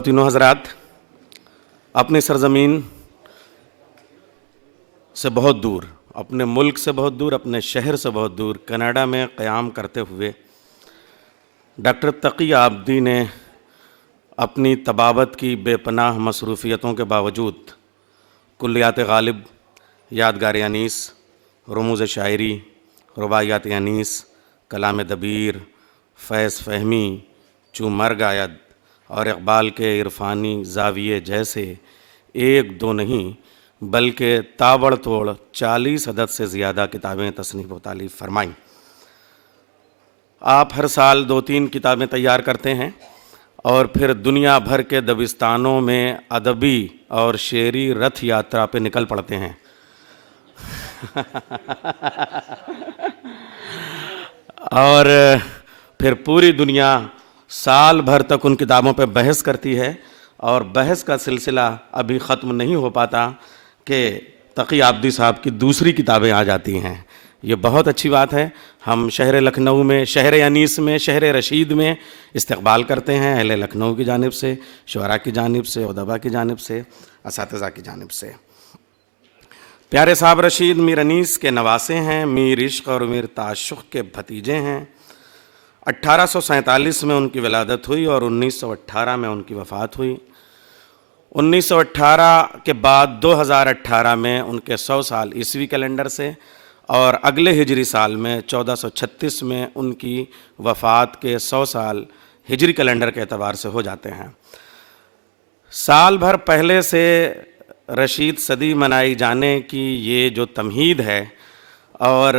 خواتین و حضرات، اپنی سرزمین سے بہت دور، اپنے ملک سے بہت دور، اپنے شہر سے بہت دور کینیڈا میں قیام کرتے ہوئے ڈاکٹر تقی عابدی نے اپنی طبابت کی بے پناہ مصروفیتوں کے باوجود کلیات غالب، یادگار انیس، رموز شاعری، رباعیات انیس، کلام دبیر، فیض فہمی، چوں مرگ آید اور اقبال کے عرفانی زاویے جیسے ایک دو نہیں بلکہ تابڑ توڑ 40 عدد سے زیادہ کتابیں تصنیف و تالیف فرمائیں۔ آپ ہر سال 2-3 کتابیں تیار کرتے ہیں اور پھر دنیا بھر کے دبستانوں میں ادبی اور شعری رتھ یاترا پہ نکل پڑتے ہیں۔ اور پھر پوری دنیا سال بھر تک ان کتابوں پہ بحث کرتی ہے، اور بحث کا سلسلہ ابھی ختم نہیں ہو پاتا کہ تقی عابدی صاحب کی دوسری کتابیں آ جاتی ہیں۔ یہ بہت اچھی بات ہے۔ ہم شہر لکھنؤ میں، شہر انیس میں، شہر رشید میں استقبال کرتے ہیں اہل لکھنؤ کی جانب سے، شعراء کی جانب سے، ادباء کی جانب سے، اساتذہ کی جانب سے۔ پیارے صاحب رشید میر انیس کے نواسے ہیں، میر عشق اور میر تعشق کے بھتیجے ہیں۔ 1847 میں ان کی ولادت ہوئی اور 1918 میں ان کی وفات ہوئی۔ 1918 کے بعد 2018 میں ان کے 100 سال عیسوی کیلنڈر سے، اور اگلے ہجری سال میں 1436 میں ان کی وفات کے 100 سال ہجری کیلنڈر کے اعتبار سے ہو جاتے ہیں۔ سال بھر پہلے سے رشید صدی منائی جانے کی یہ جو تمہید ہے، اور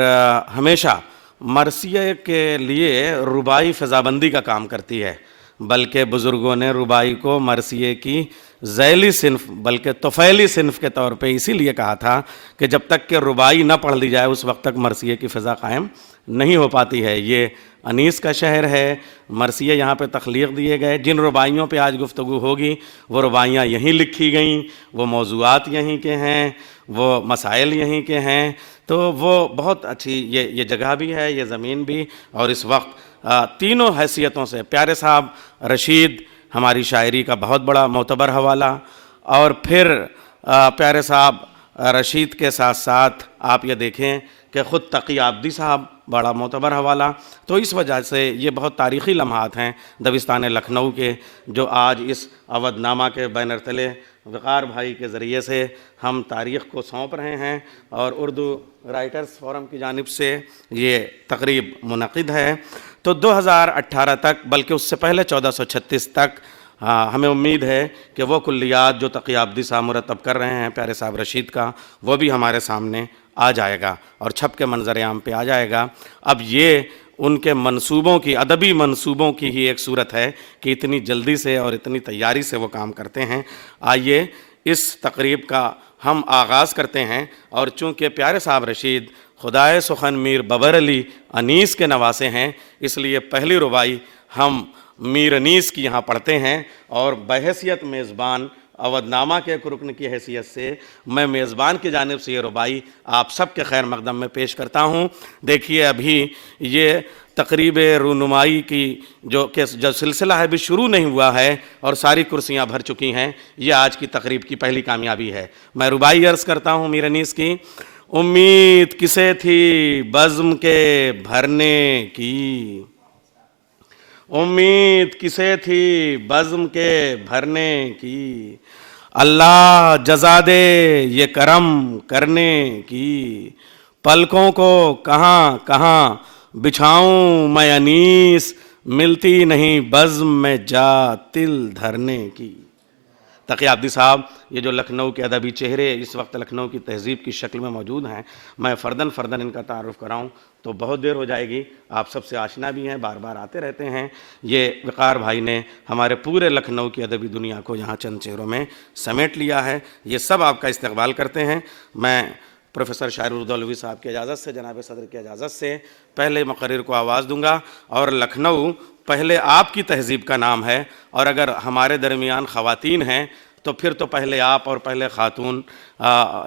ہمیشہ مرثیے کے لیے رباعی فضابندی کا کام کرتی ہے، بلکہ بزرگوں نے رباعی کو مرثیے کی ذیلی صنف بلکہ طفیلی صنف کے طور پہ اسی لیے کہا تھا کہ جب تک کہ رباعی نہ پڑھ لی جائے اس وقت تک مرثیے کی فضا قائم نہیں ہو پاتی ہے۔ یہ انیس کا شہر ہے، مرثیے یہاں پہ تخلیق دیے گئے۔ جن رباعیوں پہ آج گفتگو ہوگی وہ رباعیاں یہیں لکھی گئیں، وہ موضوعات یہیں کے ہیں، وہ مسائل یہیں کے ہیں، تو وہ بہت اچھی یہ جگہ بھی ہے، یہ زمین بھی۔ اور اس وقت تینوں حیثیتوں سے پیارے صاحب رشید ہماری شاعری کا بہت بڑا معتبر حوالہ، اور پھر پیارے صاحب رشید کے ساتھ ساتھ آپ یہ دیکھیں کہ خود تقی عابدی صاحب بڑا معتبر حوالہ۔ تو اس وجہ سے یہ بہت تاریخی لمحات ہیں دبستان لکھنؤ کے، جو آج اس اودھ نامہ کے بینر تلے وقار بھائی کے ذریعے سے ہم تاریخ کو سونپ رہے ہیں، اور اردو رائٹرز فورم کی جانب سے یہ تقریب منعقد ہے۔ تو 2018 تک، بلکہ اس سے پہلے 1436 تک ہمیں امید ہے کہ وہ کلیات جو تقی عابدی صاحب مرتب کر رہے ہیں پیارے صاحب رشید کا، وہ بھی ہمارے سامنے آ جائے گا اور چھپ کے منظر عام پہ آ جائے گا۔ اب یہ ان کے منصوبوں کی، ادبی منصوبوں کی ہی ایک صورت ہے کہ اتنی جلدی سے اور اتنی تیاری سے وہ کام کرتے ہیں۔ آئیے اس تقریب کا ہم آغاز کرتے ہیں، اور چونکہ پیارے صاحب رشید خدائے سخن میر ببر علی انیس کے نواسے ہیں، اس لیے پہلی رباعی ہم میر انیس کی یہاں پڑھتے ہیں، اور بحیثیت میزبان اودھ نامہ کے ایک رکن کی حیثیت سے میں میزبان کی جانب سے یہ رباعی آپ سب کے خیر مقدم میں پیش کرتا ہوں۔ دیکھیے ابھی یہ تقریب رونمائی کی جو سلسلہ ہے ابھی شروع نہیں ہوا ہے، اور ساری کرسیاں بھر چکی ہیں۔ یہ آج کی تقریب کی پہلی کامیابی ہے۔ میں رباعی عرض کرتا ہوں میر انیس کی۔ امید کسے تھی بزم کے بھرنے کی، امید کسے تھی بزم کے بھرنے کی، اللہ جزا دے یہ کرم کرنے کی، پلکوں کو کہاں کہاں بچھاؤں میں انیس، ملتی نہیں بزم میں جا تل دھرنے کی۔ تقی عابدی صاحب یہ جو لکھنؤ کے ادبی چہرے اس وقت لکھنؤ کی تہذیب کی شکل میں موجود ہیں، میں فرداً ان کا تعارف کراؤں تو بہت دیر ہو جائے گی۔ آپ سب سے آشنا بھی ہیں، بار بار آتے رہتے ہیں۔ یہ وقار بھائی نے ہمارے پورے لکھنؤ کی ادبی دنیا کو یہاں چند چہروں میں سمیٹ لیا ہے۔ یہ سب آپ کا استقبال کرتے ہیں۔ میں پروفیسر شاعر اردولوی صاحب کی اجازت سے، جناب صدر کی اجازت سے پہلے مقرر کو آواز دوں گا، اور لکھنؤ پہلے آپ کی تہذیب کا نام ہے، اور اگر ہمارے درمیان خواتین ہیں تو پھر تو پہلے آپ اور پہلے خاتون،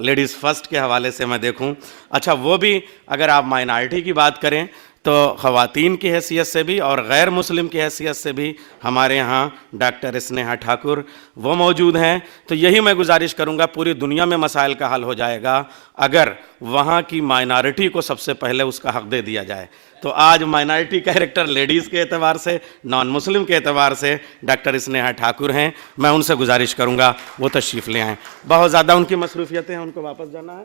لیڈیز فرسٹ کے حوالے سے میں دیکھوں۔ اچھا وہ بھی اگر آپ مائنارٹی کی بات کریں تو خواتین کی حیثیت سے بھی اور غیر مسلم کی حیثیت سے بھی ہمارے ہاں ڈاکٹر اسنیہا ٹھاکر وہ موجود ہیں. تو یہی میں گزارش کروں گا، پوری دنیا میں مسائل کا حل ہو جائے گا اگر وہاں کی مائنارٹی کو سب سے پہلے اس کا حق دے دیا جائے. تو آج مائنارٹی کیریکٹر لیڈیز کے اعتبار سے، نان مسلم کے اعتبار سے ڈاکٹر اسنیہا ٹھاکر ہیں. میں ان سے گزارش کروں گا وہ تشریف لے آئیں. بہت زیادہ ان کی مصروفیتیں ہیں، ان کو واپس جانا ہے.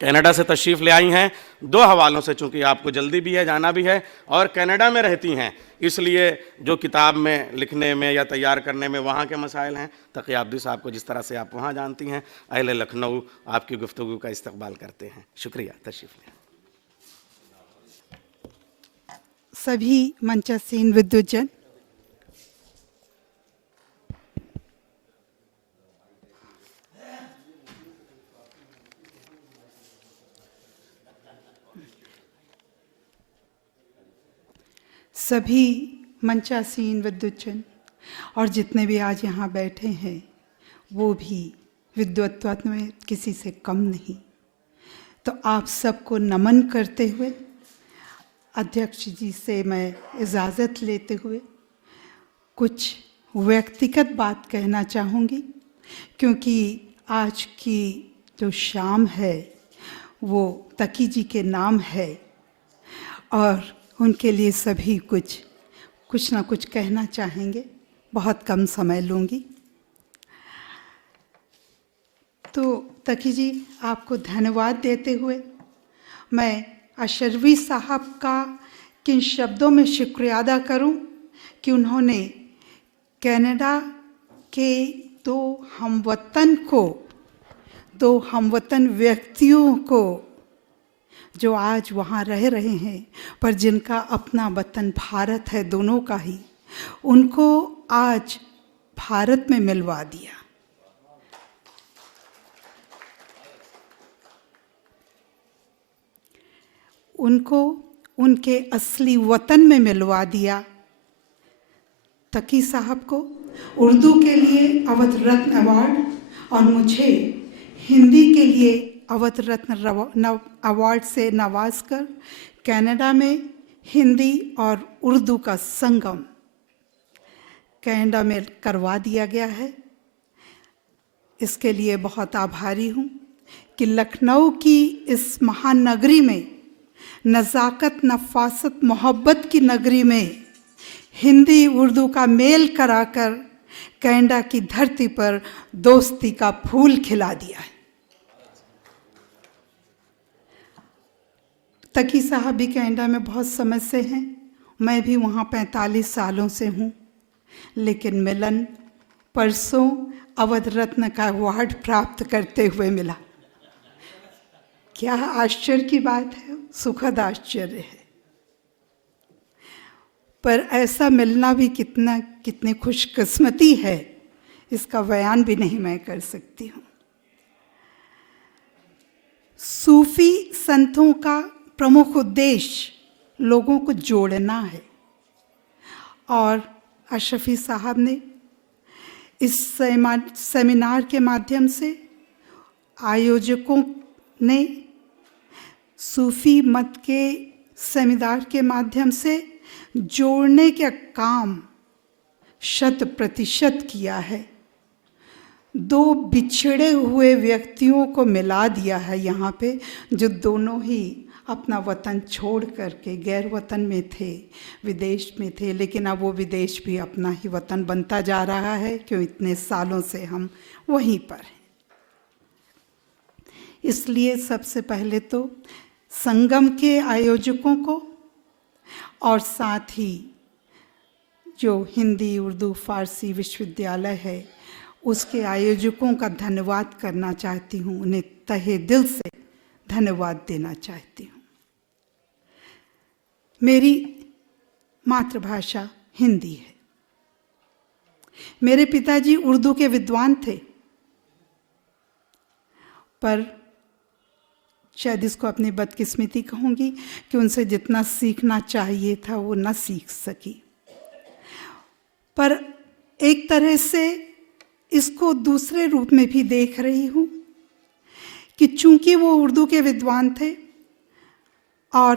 کینیڈا سے تشریف لے آئی ہیں 2 حوالوں سے، چونکہ آپ کو جلدی بھی ہے، جانا بھی ہے، اور کینیڈا میں رہتی ہیں، اس لیے جو کتاب میں لکھنے میں یا تیار کرنے میں وہاں کے مسائل ہیں، تقی عابدی صاحب کو جس طرح سے آپ وہاں جانتی ہیں، اہل لکھنؤ آپ کی گفتگو کا استقبال کرتے ہیں. شکریہ، تشریف لیں. سبھی منچاسین ودوجن، سبھی منچاسین ودوجن اور جتنے بھی آج یہاں بیٹھے ہیں وہ بھی ودوتو میں کسی سے کم نہیں. تو آپ سب کو نمن کرتے ہوئے ادھیکش جی سے میں اجازت لیتے ہوئے کچھ ویکتیگت بات کہنا چاہوں گی، کیونکہ آج کی جو شام ہے وہ تقی جی کے نام ہے اور ان کے لیے سبھی کچھ نہ کچھ کہنا چاہیں گے. بہت کم سمے لوں گی. تو تقی جی آپ کو دھنیواد دیتے ہوئے میں اشروی صاحب کا کن شبدوں میں شکریہ ادا کروں کہ انہوں نے کینیڈا کے 2 ہم وطن ویکتیوں کو جو آج وہاں رہ رہے ہیں پر جن کا اپنا وطن بھارت ہے، دونوں کا ہی، ان کو آج بھارت میں ملوا دیا. ان کو ان کے اصلی وطن میں ملوا دیا. تقی صاحب کو اردو کے لیے اودھ رتن ایوارڈ اور مجھے ہندی کے لیے اودھ رتن ایوارڈ سے نواز کر کینیڈا میں ہندی اور اردو کا سنگم کینیڈا میں کروا دیا گیا ہے. اس کے لیے بہت آبھاری ہوں کہ لکھنؤ کی اس مہانگری میں، نزاکت، نفاست، محبت کی نگری میں ہندی اردو کا میل کرا کر کینیڈا کی دھرتی پر دوستی کا پھول کھلا دیا ہے. تقی صاحب بھی کینیڈا میں بہت سمے سے ہیں، میں بھی وہاں 45 سالوں سے ہوں، لیکن ملن پرسوں اودھ رتن کا ایوارڈ پراپت کرتے ہوئے ملا. کیا آشچر کی بات ہے، سکھد آشچر ہے. پر ایسا ملنا بھی کتنی خوش قسمتی ہے، اس کا بیان بھی نہیں میں کر سکتی ہوں. صوفی سنتوں کا پرمکھ ادیش لوگوں کو جوڑنا ہے، اور اشرفی صاحب نے اس سیمینار کے مادھیم سے، آیوجکوں نے صوفی مت کے سیمینار کے مادھیم سے جوڑنے کا کام 100% کیا ہے. 2 بچھڑے ہوئے ویکتیوں کو ملا دیا ہے یہاں پہ، جو دونوں ہی اپنا وطن چھوڑ کر کے غیر وطن میں تھے، ودیش میں تھے، لیکن اب وہ ودیش بھی اپنا ہی وطن بنتا جا رہا ہے، کیوں اتنے سالوں سے ہم وہیں پر ہیں. اس لیے سب سے پہلے تو سنگم کے آیوجکوں کو اور ساتھ ہی جو ہندی اردو فارسی وشودیالیہ ہے اس کے آیوجکوں کا دھنیواد کرنا چاہتی ہوں، انہیں تہہ دل سے دھنیواد دینا چاہتی ہوں. میری ماتر بھاشا ہندی ہے. میرے پتا جی اردو کے ودوان تھے، پر شاید اس کو اپنی بدقسمتی کہوں گی کہ ان سے جتنا سیکھنا چاہیے تھا وہ نہ سیکھ سکی. پر ایک طرح سے اس کو دوسرے روپ میں بھی دیکھ رہی ہوں کہ چونکہ وہ اردو کے ودوان تھے اور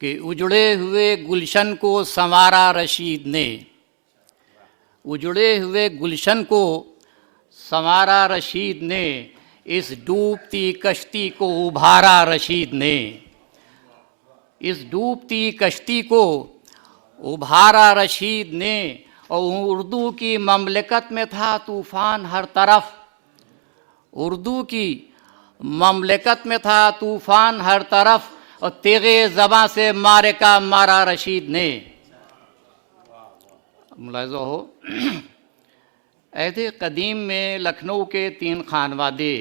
کہ اجڑے ہوئے گلشن کو سنوارا رشید نے، اجڑے ہوئے گلشن کو سنوارا رشید نے، اس ڈوبتی کشتی کو ابھارا رشید نے، اس ڈوبتی کشتی کو ابھارا رشید نے، اور اردو کی مملکت میں تھا طوفان ہر طرف، اردو کی مملکت میں تھا طوفان ہر طرف، اور تیغے زباں سے معرکہ مارا رشید نے۔ ملاحظہ ہو، عہد قدیم میں لکھنؤ کے 3 خانوادے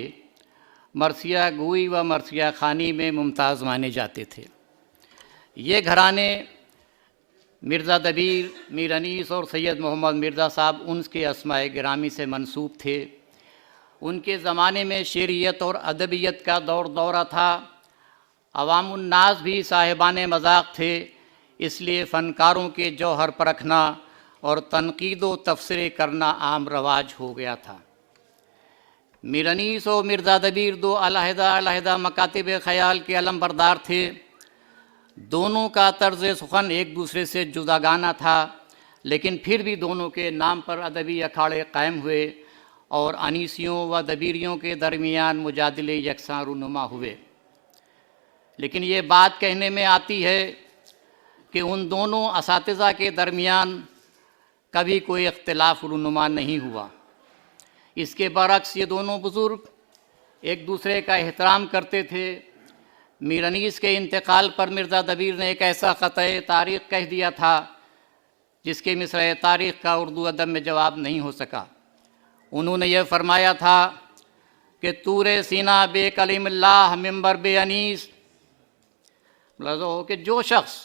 مرثیہ گوئی و مرثیہ خوانی میں ممتاز مانے جاتے تھے۔ یہ گھرانے مرزا دبیر، میر انیس اور سید محمد مرزا صاحب انس کے اسماء گرامی سے منسوب تھے۔ ان کے زمانے میں شعریت اور ادبیت کا دورہ تھا، عوام الناس بھی صاحبان مذاق تھے، اس لیے فنکاروں کے جوہر پرکھنا اور تنقید و تبصرے کرنا عام رواج ہو گیا تھا۔ میر انیس و مرزا دبیر 2 علیحدہ مکاتب خیال کے علم بردار تھے۔ دونوں کا طرز سخن ایک دوسرے سے جداگانہ تھا، لیکن پھر بھی دونوں کے نام پر ادبی اکھاڑے قائم ہوئے اور انیسیوں و دبیریوں کے درمیان مجادلے یکساں رونما ہوئے۔ لیکن یہ بات کہنے میں آتی ہے کہ ان دونوں اساتذہ کے درمیان کبھی کوئی اختلاف رونما نہیں ہوا۔ اس کے برعکس یہ دونوں بزرگ ایک دوسرے کا احترام کرتے تھے۔ میر انیس کے انتقال پر مرزا دبیر نے ایک ایسا قطع تاریخ کہہ دیا تھا جس کے مصرع تاریخ کا اردو ادب میں جواب نہیں ہو سکا۔ انہوں نے یہ فرمایا تھا کہ طور سینہ بے کلیم اللہ منبر بے انیس۔ ملاحظہ ہو کہ جو شخص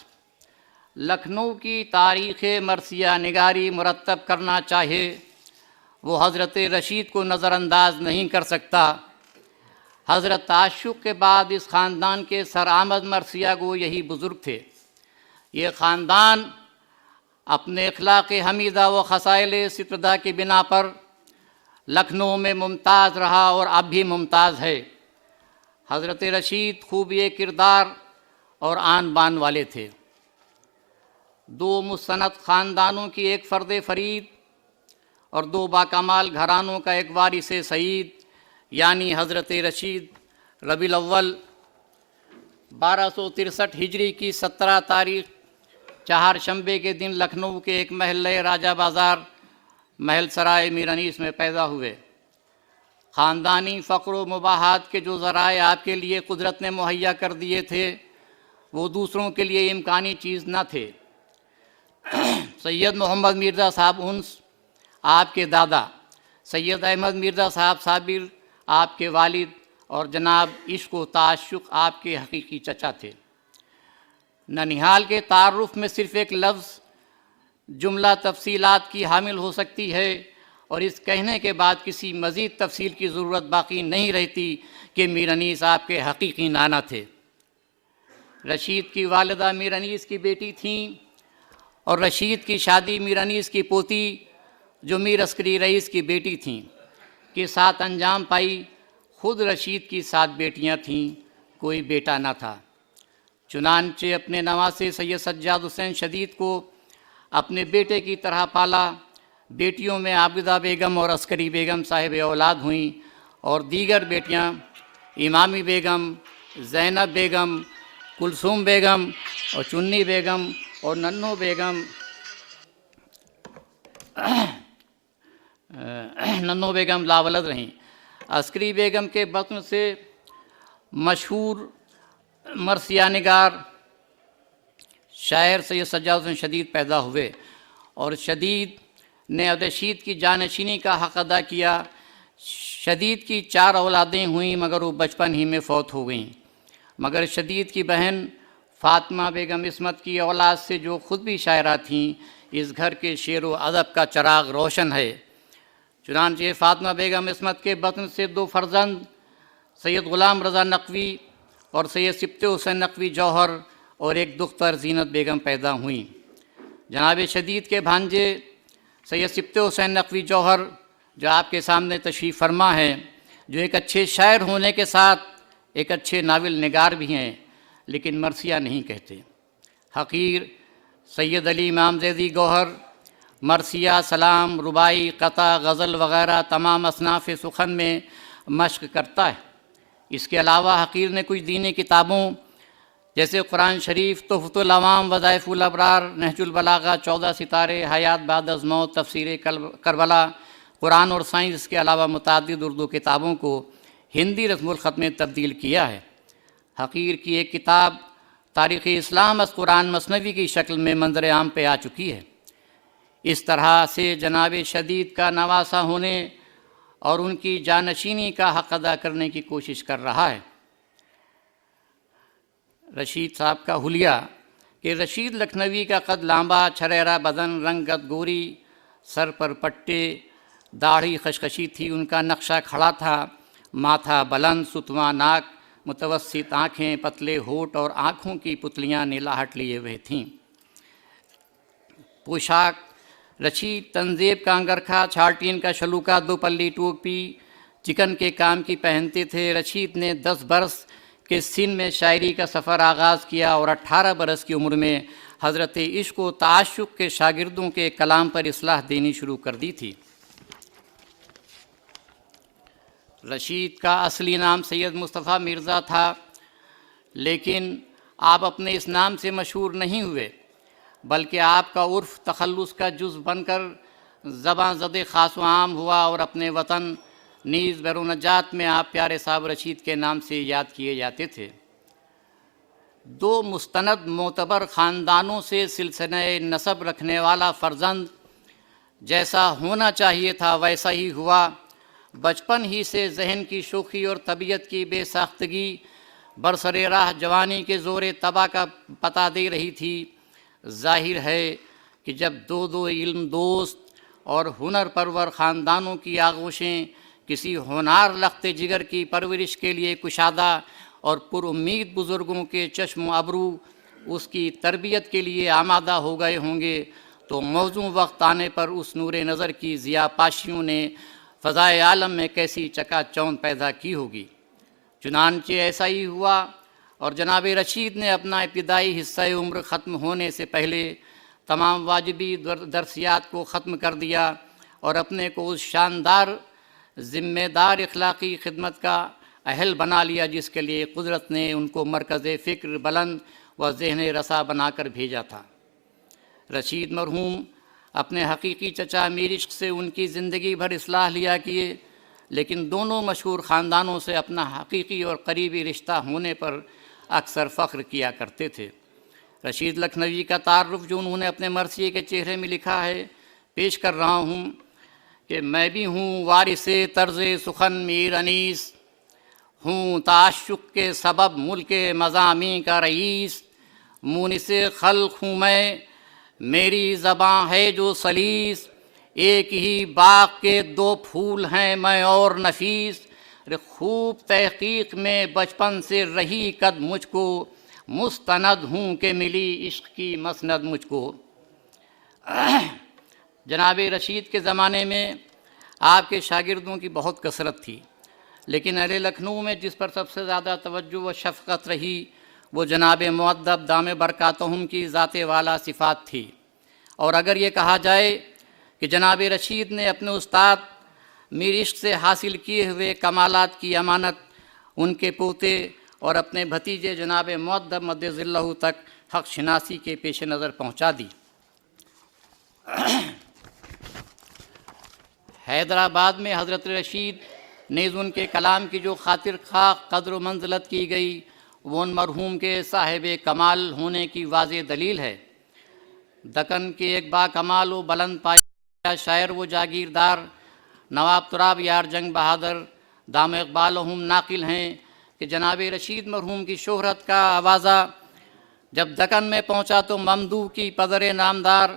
لکھنؤ کی تاریخ مرثیہ نگاری مرتب کرنا چاہے وہ حضرت رشید کو نظر انداز نہیں کر سکتا۔ حضرت تعشق کے بعد اس خاندان کے سرآمد مرثیہ گو یہی بزرگ تھے۔ یہ خاندان اپنے اخلاق حمیدہ و خصائل ستردہ کی بنا پر لکھنؤ میں ممتاز رہا اور اب بھی ممتاز ہے۔ حضرت رشید خوبی کردار اور آن بان والے تھے۔ 2 مستند خاندانوں کی ایک فرد فرید اور 2 باکمال گھرانوں کا ایک وارث سعید، یعنی حضرت رشید ربیع الاول 1263 ہجری کی 17 تاریخ چہارشنبے کے دن لکھنؤ کے ایک محلہ راجہ بازار محل سرائے میر انیس میں پیدا ہوئے۔ خاندانی فقر و مباحات کے جو ذرائع آپ کے لیے قدرت نے مہیا کر دیے تھے وہ دوسروں کے لیے امکانی چیز نہ تھے۔ سید محمد مرزا صاحب انس آپ کے دادا، سید احمد مرزا صاحب صابر آپ کے والد، اور جناب عشق و تعشق آپ کے حقیقی چچا تھے۔ ننہال کے تعارف میں صرف ایک لفظ جملہ تفصیلات کی حامل ہو سکتی ہے، اور اس کہنے کے بعد کسی مزید تفصیل کی ضرورت باقی نہیں رہتی کہ میر انیس آپ کے حقیقی نانا تھے۔ رشید کی والدہ میر انیس کی بیٹی تھیں، اور رشید کی شادی میر انیس کی پوتی جو میر عسکری رئیس کی بیٹی تھیں کے ساتھ انجام پائی۔ خود رشید کی 7 بیٹیاں تھیں، کوئی بیٹا نہ تھا۔ چنانچہ اپنے نواسے سید سجاد حسین شدید کو اپنے بیٹے کی طرح پالا۔ بیٹیوں میں عابدہ بیگم اور عسکری بیگم صاحب اولاد ہوئیں، اور دیگر بیٹیاں امامی بیگم، زینب بیگم، کلثوم بیگم اور چنی بیگم اور ننو بیگم لاولد رہیں۔ عسکری بیگم کے بطن سے مشہور مرثیہ نگار شاعر سید سجاد حسین شدید پیدا ہوئے، اور شدید نے رشید کی جانشینی کا حق ادا کیا۔ شدید کی 4 اولادیں ہوئیں مگر وہ بچپن ہی میں فوت ہو گئیں، مگر شدید کی بہن فاطمہ بیگم عصمت کی اولاد سے جو خود بھی شاعرہ تھیں، اس گھر کے شعر و ادب کا چراغ روشن ہے۔ چنانچہ فاطمہ بیگم عصمت کے بطن سے 2 فرزند سید غلام رضا نقوی اور سید سبط حسین نقوی جوہر اور ایک دختر زینت بیگم پیدا ہوئیں۔ جناب شدید کے بھانجے سید سبط حسین نقوی جوہر جو آپ کے سامنے تشریف فرما ہیں، جو ایک اچھے شاعر ہونے کے ساتھ ایک اچھے ناول نگار بھی ہیں، لیکن مرثیہ نہیں کہتے۔ حقیر، سید علی امام زیدی گوہر، مرثیہ، سلام، رباعی، قطع، غزل وغیرہ تمام اصناف سخن میں مشق کرتا ہے۔ اس کے علاوہ حقیر نے کچھ دینی کتابوں جیسے قرآن شریف، تحفۃ العوام، وظائف الابرار، نہج البلاغہ، 14 ستارے، حیات بعد از موت، تفسیر کربلا، قرآن اور سائنس کے علاوہ متعدد اردو کتابوں کو ہندی رسم الخط میں تبدیل کیا ہے۔ حقیر کی ایک کتاب تاریخ اسلام از قرآن مثنوی کی شکل میں منظر عام پہ آ چکی ہے۔ اس طرح سے جناب شدید کا نواسہ ہونے اور ان کی جانشینی کا حق ادا کرنے کی کوشش کر رہا ہے۔ رشید صاحب کا حلیہ کہ رشید لکھنوی کا قد لامبا، چھریرا بدن، رنگت گوری، سر پر پٹے، داڑھی خشخشی تھی، ان کا نقشہ کھڑا تھا، ماتھا بلند، ستواں ناک، متوسط آنکھیں، پتلے ہونٹ اور آنکھوں کی پتلیاں نیلاہٹ لیے ہوئے تھیں۔ پوشاک رشید تنزیب کا انگرکھا، چھالٹین کا شلوکا، 2 پلی ٹوپی چکن کے کام کی پہنتے تھے۔ رشید نے 10 برس کے سن میں شاعری کا سفر آغاز کیا اور 18 برس کی عمر میں حضرت عشق و تعشق کے شاگردوں کے کلام پر اصلاح دینی شروع کر دی تھی۔ رشید کا اصلی نام سید مصطفیٰ مرزا تھا، لیکن آپ اپنے اس نام سے مشہور نہیں ہوئے، بلکہ آپ کا عرف تخلص کا جز بن کر زباں زد خاص و عام ہوا اور اپنے وطن نیز بیرون جات میں آپ پیارے صاحب رشید کے نام سے یاد کیے جاتے تھے۔ 2 مستند معتبر خاندانوں سے سلسلہ نسب رکھنے والا فرزند جیسا ہونا چاہیے تھا ویسا ہی ہوا۔ بچپن ہی سے ذہن کی شوخی اور طبیعت کی بے ساختگی برسر راہ جوانی کے زور طبع کا پتہ دے رہی تھی۔ ظاہر ہے کہ جب 2 علم دوست اور ہنر پرور خاندانوں کی آغوشیں کسی ہونہار لخت جگر کی پرورش کے لیے کشادہ اور پر امید بزرگوں کے چشم و ابرو اس کی تربیت کے لیے آمادہ ہو گئے ہوں گے، تو موزوں وقت آنے پر اس نور نظر کی ضیاء پاشیوں نے فضائے عالم میں کیسی چکا چوند پیدا کی ہوگی۔ چنانچہ ایسا ہی ہوا اور جناب رشید نے اپنا ابتدائی حصہ عمر ختم ہونے سے پہلے تمام واجبی درسیات کو ختم کر دیا اور اپنے کو اس شاندار ذمہ دار اخلاقی خدمت کا اہل بنا لیا جس کے لیے قدرت نے ان کو مرکز فکر بلند و ذہن رسا بنا کر بھیجا تھا۔ رشید مرحوم اپنے حقیقی چچا میر عشق سے ان کی زندگی بھر اصلاح لیا کیے، لیکن دونوں مشہور خاندانوں سے اپنا حقیقی اور قریبی رشتہ ہونے پر اکثر فخر کیا کرتے تھے۔ رشید لکھنوی کا تعارف جو انہوں نے اپنے مرثیے کے چہرے میں لکھا ہے پیش کر رہا ہوں کہ میں بھی ہوں وارث طرز سخن میر انیس، ہوں تعشق کے سبب ملک مضامین کا رئیس، مونس خلق ہوں میں، میری زباں ہے جو سلیس، ایک ہی باغ کے 2 پھول ہیں میں اور نفیس، خوب تحقیق میں بچپن سے رہی قد مجھ کو، مستند ہوں کہ ملی عشق کی مسند مجھ کو۔ جناب رشید کے زمانے میں آپ کے شاگردوں کی بہت کثرت تھی، لیکن اہل لکھنؤ میں جس پر سب سے زیادہ توجہ و شفقت رہی وہ جناب مؤدب دام برکاتہم کی ذات والا صفات تھی۔ اور اگر یہ کہا جائے کہ جناب رشید نے اپنے استاد میر عشق سے حاصل کیے ہوئے کمالات کی امانت ان کے پوتے اور اپنے بھتیجے جناب مؤدب مد ظلہ تک حق شناسی کے پیش نظر پہنچا دی۔ حیدرآباد میں حضرت رشید نیز ان کے کلام کی جو خاطر خواہ قدر و منزلت کی گئی وہ ان مرحوم کے صاحب کمال ہونے کی واضح دلیل ہے۔ دکن کے ایک با کمال و بلند پایہ شاعر و جاگیردار نواب تراب یار جنگ بہادر دام اقبالہم ناقل ہیں کہ جناب رشید مرحوم کی شہرت کا آوازہ جب دکن میں پہنچا تو ممدوح کی پدر نامدار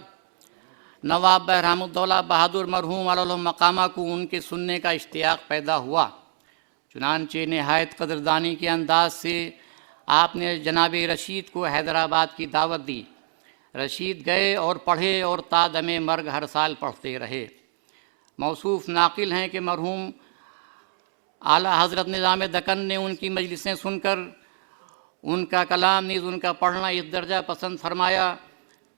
نواب بہرام الدولہ بہادر مرحوم علیہ المقامہ کو ان کے سننے کا اشتیاق پیدا ہوا۔ چنانچہ نہایت قدردانی کے انداز سے آپ نے جناب رشید کو حیدرآباد کی دعوت دی۔ رشید گئے اور پڑھے اور تا دم مرگ ہر سال پڑھتے رہے۔ موصوف ناقل ہیں کہ مرحوم اعلیٰ حضرت نظام دکن نے ان کی مجلسیں سن کر ان کا کلام نیز ان کا پڑھنا اس درجہ پسند فرمایا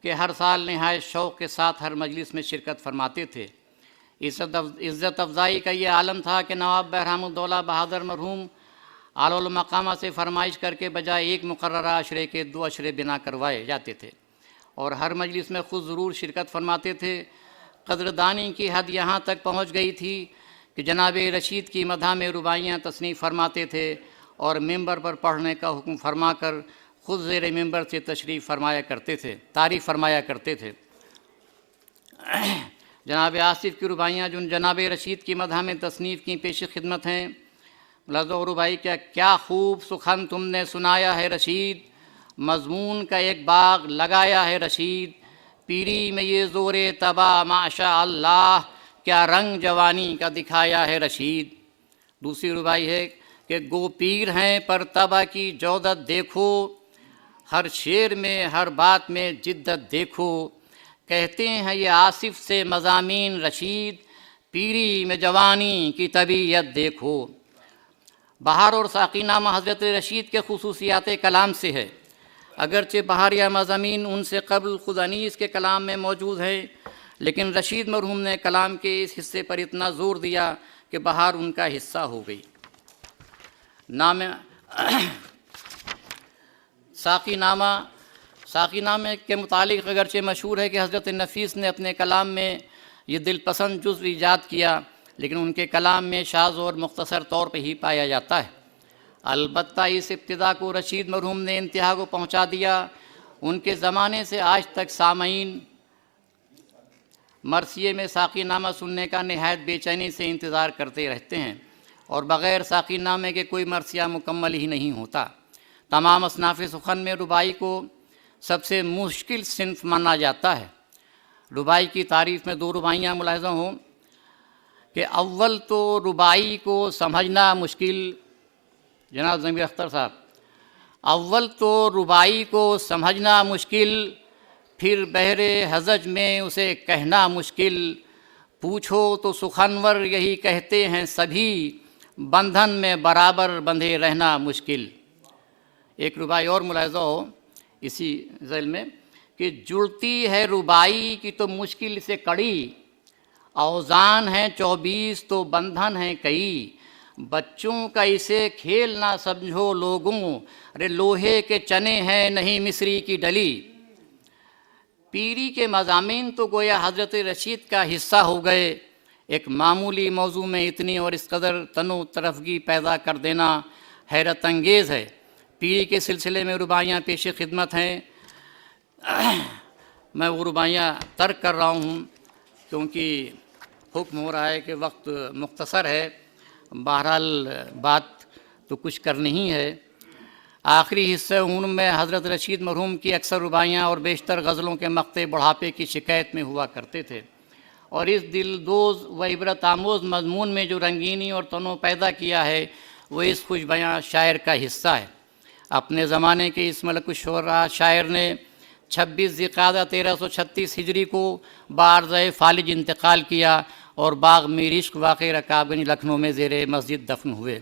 کہ ہر سال نہایت شوق کے ساتھ ہر مجلس میں شرکت فرماتے تھے۔ عزت افزائی کا یہ عالم تھا کہ نواب بہرام الدولہ بہادر مرحوم اعلی المقامہ سے فرمائش کر کے بجائے ایک مقررہ اشرے کے 2 اشرے بنا کروائے جاتے تھے اور ہر مجلس میں خود ضرور شرکت فرماتے تھے۔ قدردانی کی حد یہاں تک پہنچ گئی تھی کہ جناب رشید کی مدح میں رباعیاں تصنیف فرماتے تھے اور ممبر پر پڑھنے کا حکم فرما کر خود زیر ممبر سے تعریف فرمایا کرتے تھے۔ جناب آصف کی رباعیاں جو جناب رشید کی مدح میں تصنیف کی پیش خدمت ہیں۔ ملحظہ رباعی کیا خوب سخن تم نے سنایا ہے رشید، مضمون کا ایک باغ لگایا ہے رشید، پیری میں یہ زور طبع ماشاء اللہ، کیا رنگ جوانی کا دکھایا ہے رشید۔ دوسری رباعی ہے کہ گو پیر ہیں پر طبع کی جودت دیکھو، ہر شعر میں ہر بات میں جدت دیکھو، کہتے ہیں یہ آصف سے مضامین رشید، پیری میں جوانی کی طبیعت دیکھو۔ بہار اور ساقی نامہ حضرت رشید کے خصوصیات کلام سے ہے، اگرچہ بہاریہ مضامین ان سے قبل خود انیس کے کلام میں موجود ہے، لیکن رشید مرحوم نے کلام کے اس حصے پر اتنا زور دیا کہ بہار ان کا حصہ ہو گئی۔ ساقی نامے کے متعلق اگرچہ مشہور ہے کہ حضرت نفیس نے اپنے کلام میں یہ دل پسند جزو ایجاد کیا، لیکن ان کے کلام میں شاذ اور مختصر طور پہ ہی پایا جاتا ہے۔ البتہ اس ابتدا کو رشید مرحوم نے انتہا کو پہنچا دیا۔ ان کے زمانے سے آج تک سامعین مرثیے میں ساقی نامہ سننے کا نہایت بے چینی سے انتظار کرتے رہتے ہیں، اور بغیر ساقی نامے کے کوئی مرثیہ مکمل ہی نہیں ہوتا۔ تمام اصناف سخن میں رباعی کو سب سے مشکل صنف مانا جاتا ہے۔ رباعی کی تعریف میں 2 رباعیاں ملاحظہ ہوں کہ اول تو رباعی کو سمجھنا مشکل، جناب ضمیر اختر صاحب، اول تو رباعی کو سمجھنا مشکل، پھر بحر ہزج میں اسے کہنا مشکل، پوچھو تو سخنور یہی کہتے ہیں سبھی، بندھن میں برابر بندھے رہنا مشکل۔ ایک رباعی اور ملاحظہ ہو اسی ذیل میں کہ جڑتی ہے رباعی کی تو مشکل سے کڑی، اوزان ہیں 24 تو بندھن ہیں کئی، بچوں کا اسے کھیل نہ سمجھو لوگوں، ارے لوہے کے چنے ہیں نہیں مصری کی ڈلی۔ پیری کے مضامین تو گویا حضرت رشید کا حصہ ہو گئے، ایک معمولی موضوع میں اتنی اور اس قدر تنوع طرفگی پیدا کر دینا حیرت انگیز ہے۔ پیری کے سلسلے میں رباعیاں پیش خدمت ہیں۔ میں وہ رباعیاں ترک کر رہا ہوں کیونکہ حکم ہو رہا ہے کہ وقت مختصر ہے، بہرحال بات تو کچھ کرنی ہی ہے۔ آخری حصہ ان میں حضرت رشید مرحوم کی اکثر رباعیاں اور بیشتر غزلوں کے مقطع بڑھاپے کی شکایت میں ہوا کرتے تھے، اور اس دلدوز و عبرت آموز مضمون میں جو رنگینی اور تنوع پیدا کیا ہے وہ اس خوش بیاں شاعر کا حصہ ہے۔ اپنے زمانے کے اس ملک الشعراء شاعر نے 26 ذی-القعدہ 1336 ہجری کو بارضۂ فالج انتقال کیا اور باغ میر عشق واقع رکابگنج لکھنؤ میں زیر مسجد دفن ہوئے۔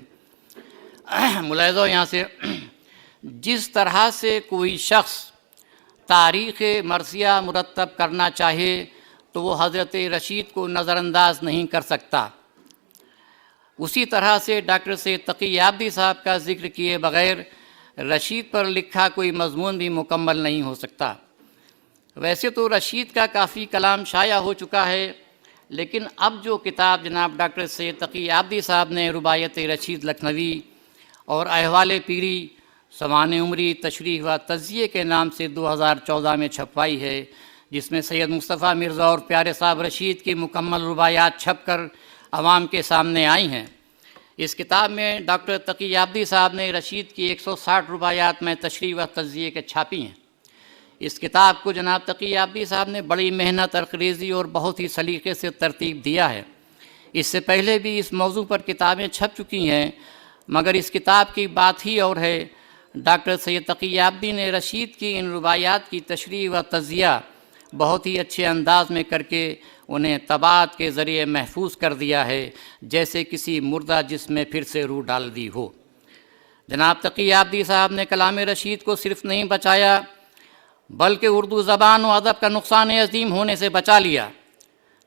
ملاحظہ یہاں سے جس طرح سے کوئی شخص تاریخ مرثیہ مرتب کرنا چاہے تو وہ حضرت رشید کو نظر انداز نہیں کر سکتا، اسی طرح سے ڈاکٹر سید تقی عابدی صاحب کا ذکر کیے بغیر رشید پر لکھا کوئی مضمون بھی مکمل نہیں ہو سکتا۔ ویسے تو رشید کا کافی کلام شائع ہو چکا ہے، لیکن اب جو کتاب جناب ڈاکٹر سید تقی عابدی صاحب نے رباعیت رشید لکھنوی اور احوال پیری سوانح عمری تشریح و تجزیے کے نام سے 2014 میں چھپوائی ہے، جس میں سید مصطفیٰ مرزا اور پیارے صاحب رشید کی مکمل رباعیات چھپ کر عوام کے سامنے آئی ہیں۔ اس کتاب میں ڈاکٹر تقی عابدی صاحب نے رشید کی 160 رباعیات میں تشریح و تجزیے کے چھاپی ہیں۔ اس کتاب کو جناب تقی عابدی صاحب نے بڑی محنت ارخریزی اور بہت ہی سلیقے سے ترتیب دیا ہے۔ اس سے پہلے بھی اس موضوع پر کتابیں چھپ چکی ہیں، مگر اس کتاب کی بات ہی اور ہے۔ ڈاکٹر سید تقی عابدی نے رشید کی ان رباعیات کی تشریح و تجزیہ بہت ہی اچھے انداز میں کر کے انہیں طباعت کے ذریعے محفوظ کر دیا ہے، جیسے کسی مردہ جس میں پھر سے روح ڈال دی ہو۔ جناب تقی آبدی صاحب نے کلام رشید کو صرف نہیں بچایا بلکہ اردو زبان و ادب کا نقصان عظیم ہونے سے بچا لیا۔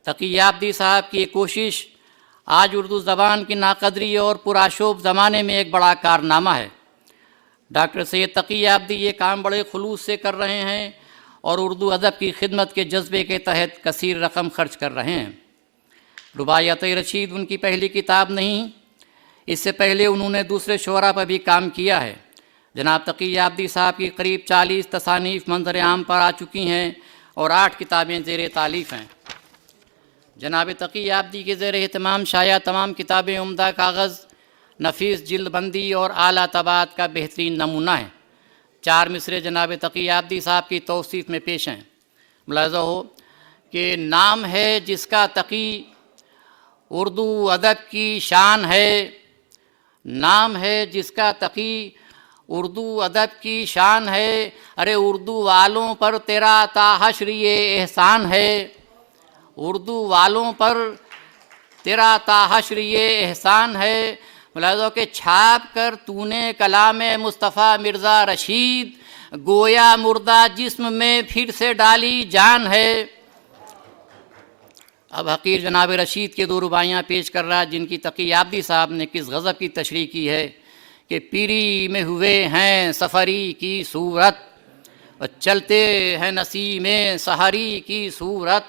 تقی آبدی صاحب کی یہ کوشش آج اردو زبان کی ناقدری اور پرآشوب زمانے میں ایک بڑا کارنامہ ہے۔ ڈاکٹر سید تقی آبدی یہ کام بڑے خلوص سے کر رہے ہیں اور اردو ادب کی خدمت کے جذبے کے تحت کثیر رقم خرچ کر رہے ہیں۔ رباعیات رشید ان کی پہلی کتاب نہیں، اس سے پہلے انہوں نے دوسرے شعراء پر بھی کام کیا ہے۔ جناب تقی آبدی صاحب کی قریب 40 تصانیف منظر عام پر آ چکی ہیں اور 8 کتابیں زیر تالیف ہیں۔ جناب تقی آبدی کے زیر اہتمام شائع تمام کتابیں عمدہ کاغذ، نفیس جلد بندی اور اعلیٰ طباعت کا بہترین نمونہ ہیں۔ 4 مصرے جناب تقی آبدی صاحب کی توصیف میں پیش ہیں۔ ملاحظہ ہو کہ نام ہے جس کا تقی اردو ادب کی شان ہے، نام ہے جس کا تقی اردو ادب کی شان ہے، ارے اردو والوں پر تیرا تا حشر یہ احسان ہے، اردو والوں پر تیرا تا حشر یہ احسان ہے۔ ملاحظہ کہ چھاپ کر تو نے کلام مصطفیٰ مرزا رشید، گویا مردہ جسم میں پھر سے ڈالی جان ہے۔ اب حقیر جناب رشید کے 2 رباعیاں پیش کر رہا جن کی تقی آبدی صاحب نے کس غضب کی تشریح کی ہے کہ پیری میں ہوئے ہیں سفری کی صورت، چلتے ہیں نسیم سحری کی صورت،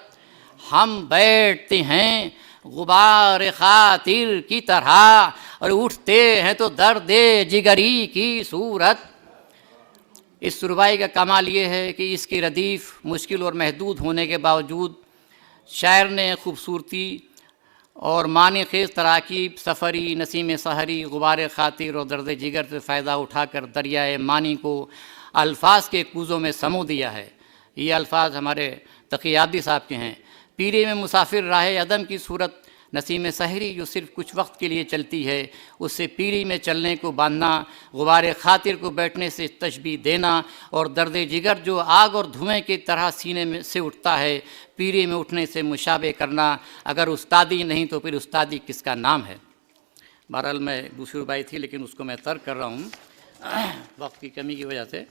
ہم بیٹھتے ہیں غبار خاطر کی طرح اور اٹھتے ہیں تو درد جگری کی صورت۔ اس رباعی کا کمال یہ ہے کہ اس کی ردیف مشکل اور محدود ہونے کے باوجود شاعر نے خوبصورتی اور معنی خیز تراکیب، سفری، نسیم سحری، غبار خاطر اور درد جگر سے فائدہ اٹھا کر دریائے معنی کو الفاظ کے کوزوں میں سمو دیا ہے۔ یہ الفاظ ہمارے تقی آبدی صاحب کے ہیں۔ پیری میں مسافر راہ عدم کی صورت، نسیم سحری جو صرف کچھ وقت کے لیے چلتی ہے، اس سے پیری میں چلنے کو باندھنا، غبار خاطر کو بیٹھنے سے تشبیہ دینا، اور درد جگر جو آگ اور دھوئیں کی طرح سینے میں سے اٹھتا ہے، پیری میں اٹھنے سے مشابہ کرنا۔ اگر استادی نہیں تو پھر استادی کس کا نام ہے؟ بہرحال میں دوسری رباعی تھی لیکن اس کو میں ترک کر رہا ہوں وقت کی کمی کی وجہ سے۔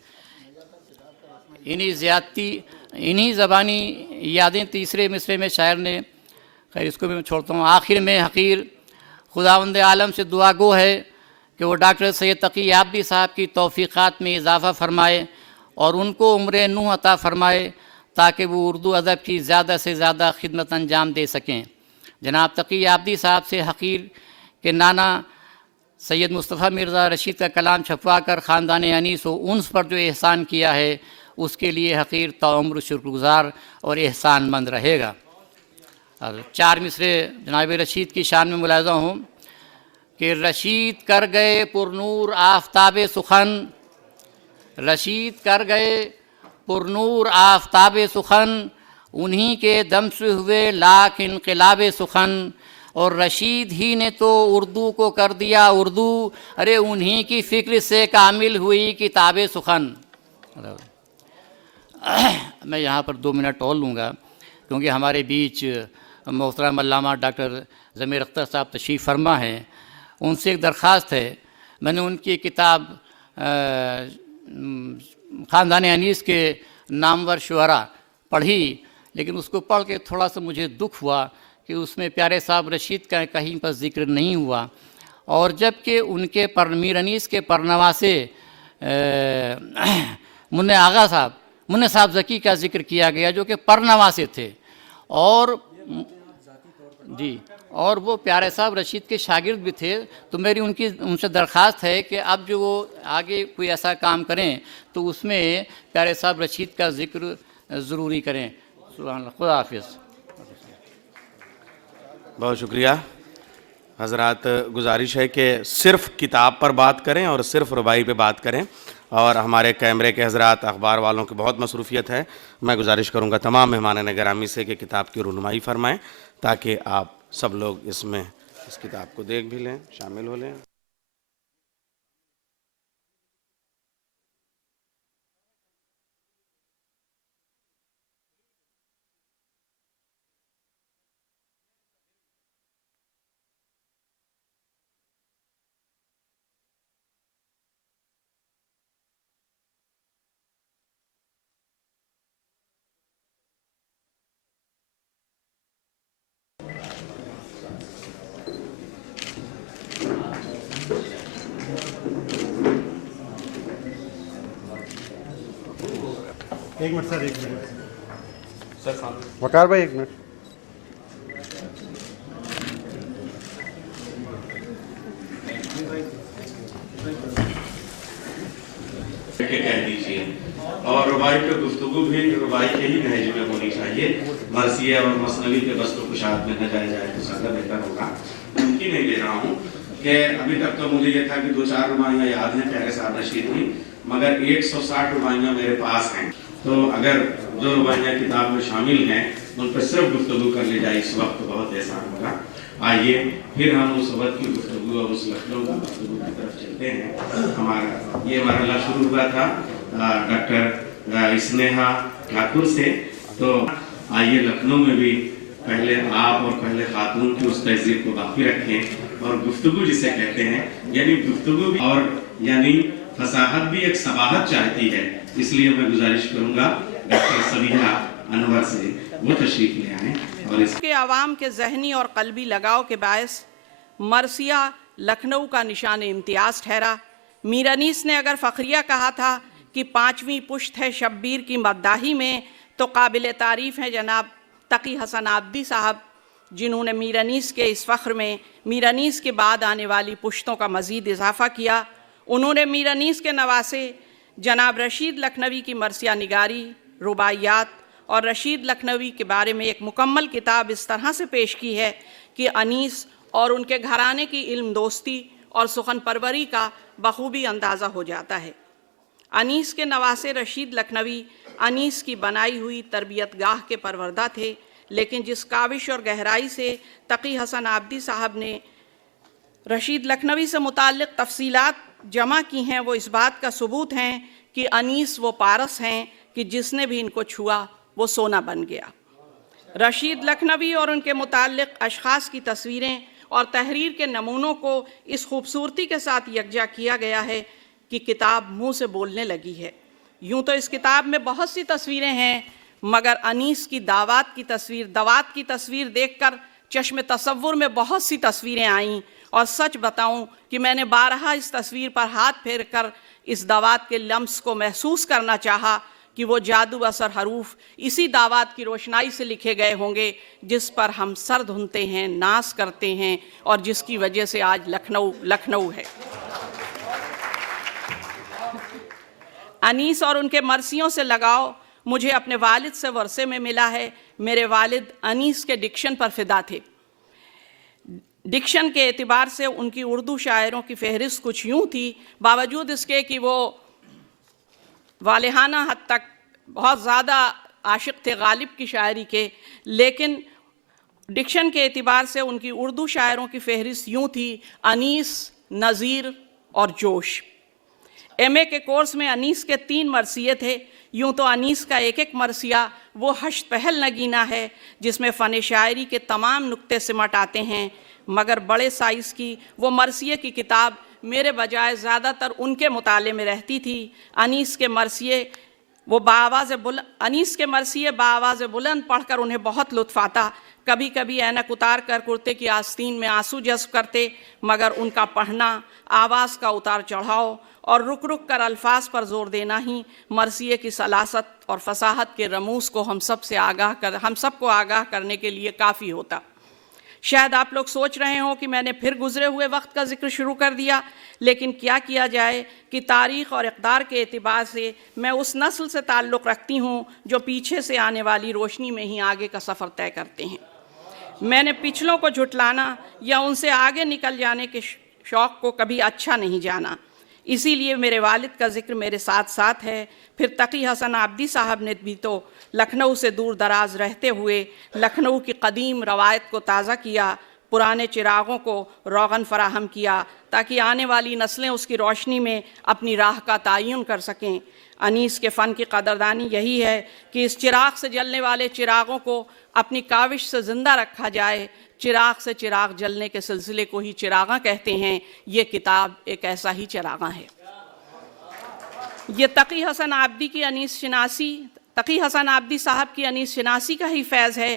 انہی زبانی یادیں تیسرے مصرے میں شاعر نے، خیر اس کو بھی میں چھوڑتا ہوں۔ آخر میں حقیر خداوند عالم سے دعا گو ہے کہ وہ ڈاکٹر سید تقی آبدی صاحب کی توفیقات میں اضافہ فرمائے اور ان کو عمر نوح عطا فرمائے تاکہ وہ اردو ادب کی زیادہ سے زیادہ خدمت انجام دے سکیں۔ جناب تقی آبدی صاحب سے حقیر کے نانا سید مصطفیٰ مرزا رشید کا کلام چھپوا کر خاندان انیس و انس پر جو احسان کیا ہے اس کے لیے حقیر تا عمر شکر گزار اور احسان مند رہے گا۔ 4 مصرے جناب رشید کی شان میں ملاحظہ ہوں کہ رشید کر گئے پر نور آفتاب سخن، رشید کر گئے پر نور آفتاب سخن، انہی کے دم سے ہوئے لاکھ انقلاب سخن، اور رشید ہی نے تو اردو کو کر دیا اردو، ارے انہی کی فکر سے کامل ہوئی کتاب سخن۔ میں یہاں پر 2 منٹ اور لوں گا کیونکہ ہمارے بیچ محترم علامہ ڈاکٹر ضمیر اختر صاحب تشریف فرما ہیں۔ ان سے ایک درخواست ہے، میں نے ان کی کتاب خاندان انیس کے نامور شعراء پڑھی، لیکن اس کو پڑھ کے تھوڑا سا مجھے دکھ ہوا کہ اس میں پیارے صاحب رشید کا کہیں پر ذکر نہیں ہوا، اور جبکہ ان کے میر انیس کے پرنواسے منع صاحب ذکی کا ذکر کیا گیا جو کہ پرنواسے تھے، اور جی اور وہ پیارے صاحب رشید کے شاگرد بھی تھے۔ تو میری ان سے درخواست ہے کہ اب جو وہ آگے کوئی ایسا کام کریں تو اس میں پیارے صاحب رشید کا ذکر ضروری کریں۔ سبحان اللہ، خدا حافظ۔ بہت شکریہ حضرات۔ گزارش ہے کہ صرف کتاب پر بات کریں اور صرف رباعی پہ بات کریں، اور ہمارے کیمرے کے حضرات، اخبار والوں کی بہت مصروفیت ہے۔ میں گزارش کروں گا تمام مہمان گرامی سے کہ کتاب کی رونمائی فرمائیں تاکہ آپ سب لوگ اس میں اس کتاب کو دیکھ بھی لیں، شامل ہو لیں۔ ایک منٹ سر، ایک منٹ وقار بھائی، ایک منٹ. کہہ دیجیے. اور رباعی کی گفتگو بھی رباعی کے ہی نہج میں ہونی چاہیے، مرثیہ اور مثنوی کے بسط و کشاد میں نہ جائے تو زیادہ بہتر ہوگا. ممکن نہیں لے رہا ہوں کہ ابھی تک تو مجھے یہ تھا کہ 2-4 رباعیاں یاد ہیں پیارے صاحب رشید کی، مگر 160 رباعیاں میرے پاس ہیں. تو اگر جو رباعیاں کتاب میں شامل ہیں ان پر صرف گفتگو کر لی جائے اس وقت بہت احسان ہوگا. آئیے پھر ہم اس وقت کی گفتگو اور اس لکھنؤ کی گفتگو کی طرف چلتے ہیں. یہ مرحلہ شروع ہوا تھا ڈاکٹر اسنیہا ٹھاکر سے. تو آئیے لکھنؤ میں بھی پہلے آپ اور پہلے خاتون کی اس تہذیب کو باقی رکھیں اور گفتگو جسے کہتے ہیں، یعنی گفتگو بھی اور یعنی فصاحت بھی ایک صباحت چاہتی ہے. اس لیے میں گزارش کروں گا ڈاکٹر سبیحہ انور سے وہ تشریف لے آئیں. اور اس کے عوام کے ذہنی اور قلبی لگاؤ کے باعث مرثیہ لکھنؤ کا نشان امتیاز ٹھہرا. میر انیس نے اگر فخریہ کہا تھا کہ 5ویں پشت ہے شبیر کی مداحی میں، تو قابل تعریف ہیں جناب تقی حسن عابدی صاحب، جنہوں نے میر انیس کے اس فخر میں میر انیس کے بعد آنے والی پشتوں کا مزید اضافہ کیا. انہوں نے میر انیس کے نواسے جناب رشید لکھنوی کی مرثیہ نگاری، رباعیات اور رشید لکھنوی کے بارے میں ایک مکمل کتاب اس طرح سے پیش کی ہے کہ انیس اور ان کے گھرانے کی علم دوستی اور سخن پروری کا بخوبی اندازہ ہو جاتا ہے. انیس کے نواسے رشید لکھنوی انیس کی بنائی ہوئی تربیت گاہ کے پروردہ تھے، لیکن جس کاوش اور گہرائی سے تقی حسن عابدی صاحب نے رشید لکھنوی سے متعلق تفصیلات جمع کی ہیں، وہ اس بات کا ثبوت ہیں کہ انیس وہ پارس ہیں کہ جس نے بھی ان کو چھوا وہ سونا بن گیا. رشید لکھنوی اور ان کے متعلق اشخاص کی تصویریں اور تحریر کے نمونوں کو اس خوبصورتی کے ساتھ یکجا کیا گیا ہے کہ کتاب منہ سے بولنے لگی ہے. یوں تو اس کتاب میں بہت سی تصویریں ہیں، مگر انیس کی دوات کی تصویر دیکھ کر چشم تصور میں بہت سی تصویریں آئیں، اور سچ بتاؤں کہ میں نے بارہا اس تصویر پر ہاتھ پھیر کر اس دوات کے لمس کو محسوس کرنا چاہا کہ وہ جادو اثر حروف اسی دعوات کی روشنائی سے لکھے گئے ہوں گے جس پر ہم سر دھنتے ہیں، ناز کرتے ہیں، اور جس کی وجہ سے آج لکھنؤ ہے. انیس اور ان کے مرثیوں سے لگاؤ مجھے اپنے والد سے ورثے میں ملا ہے. میرے والد انیس کے ڈکشن پر فدا تھے. ڈکشن کے اعتبار سے ان کی اردو شاعروں کی فہرست کچھ یوں تھی، باوجود اس کے کہ وہ والہانہ حد تک بہت زیادہ عاشق تھے غالب کی شاعری کے، لیکن ڈکشن کے اعتبار سے ان کی اردو شاعروں کی فہرست یوں تھی: انیس، نذیر اور جوش. ایم اے کے کورس میں انیس کے 3 مرثیے تھے. یوں تو انیس کا ایک مرثیہ وہ ہشت پہل نگینہ ہے جس میں فن شاعری کے تمام نقطے سمٹ آتے ہیں، مگر بڑے سائز کی وہ مرثیے کی کتاب میرے بجائے زیادہ تر ان کے مطالعے میں رہتی تھی. انیس کے مرثیے بآواز بلند پڑھ کر انہیں بہت لطف آتا. کبھی کبھی اینک اتار کر کرتے کی آستین میں آنسو جذب کرتے، مگر ان کا پڑھنا، آواز کا اتار چڑھاؤ اور رک رک کر الفاظ پر زور دینا ہی مرثیے کی سلاست اور فصاحت کے رموز کو ہم سب کو آگاہ کرنے کے لیے کافی ہوتا. شاید آپ لوگ سوچ رہے ہوں کہ میں نے پھر گزرے ہوئے وقت کا ذکر شروع کر دیا، لیکن کیا کیا جائے کہ تاریخ اور اقدار کے اعتبار سے میں اس نسل سے تعلق رکھتی ہوں جو پیچھے سے آنے والی روشنی میں ہی آگے کا سفر طے کرتے ہیں. میں نے پچھلوں کو جھٹلانا یا ان سے آگے نکل جانے کے شوق کو کبھی اچھا نہیں جانا، اسی لیے میرے والد کا ذکر میرے ساتھ ساتھ ہے. پھر تقی حسن عابدی صاحب نے بھی تو لکھنؤ سے دور دراز رہتے ہوئے لکھنؤ کی قدیم روایت کو تازہ کیا، پرانے چراغوں کو روغن فراہم کیا تاکہ آنے والی نسلیں اس کی روشنی میں اپنی راہ کا تعین کر سکیں. انیس کے فن کی قدردانی یہی ہے کہ اس چراغ سے جلنے والے چراغوں کو اپنی کاوش سے زندہ رکھا جائے. چراغ سے چراغ جلنے کے سلسلے کو ہی چراغاں کہتے ہیں. یہ کتاب ایک ایسا ہی چراغاں ہے. یہ تقی حسن عابدی صاحب کی انیس شناسی کا ہی فیض ہے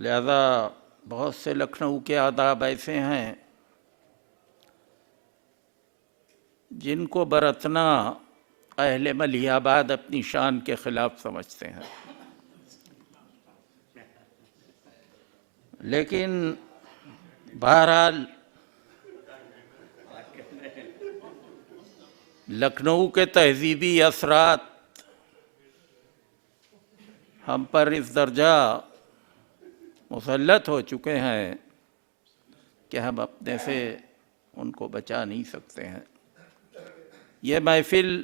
لہذا بہت سے لکھنؤ کے آداب ایسے ہیں جن کو برتنا اہل ملیح آباد اپنی شان کے خلاف سمجھتے ہیں، لیکن بہرحال لکھنؤ کے تہذیبی اثرات ہم پر اس درجہ مسلط ہو چکے ہیں کہ ہم اپنے سے ان کو بچا نہیں سکتے ہیں۔ یہ محفل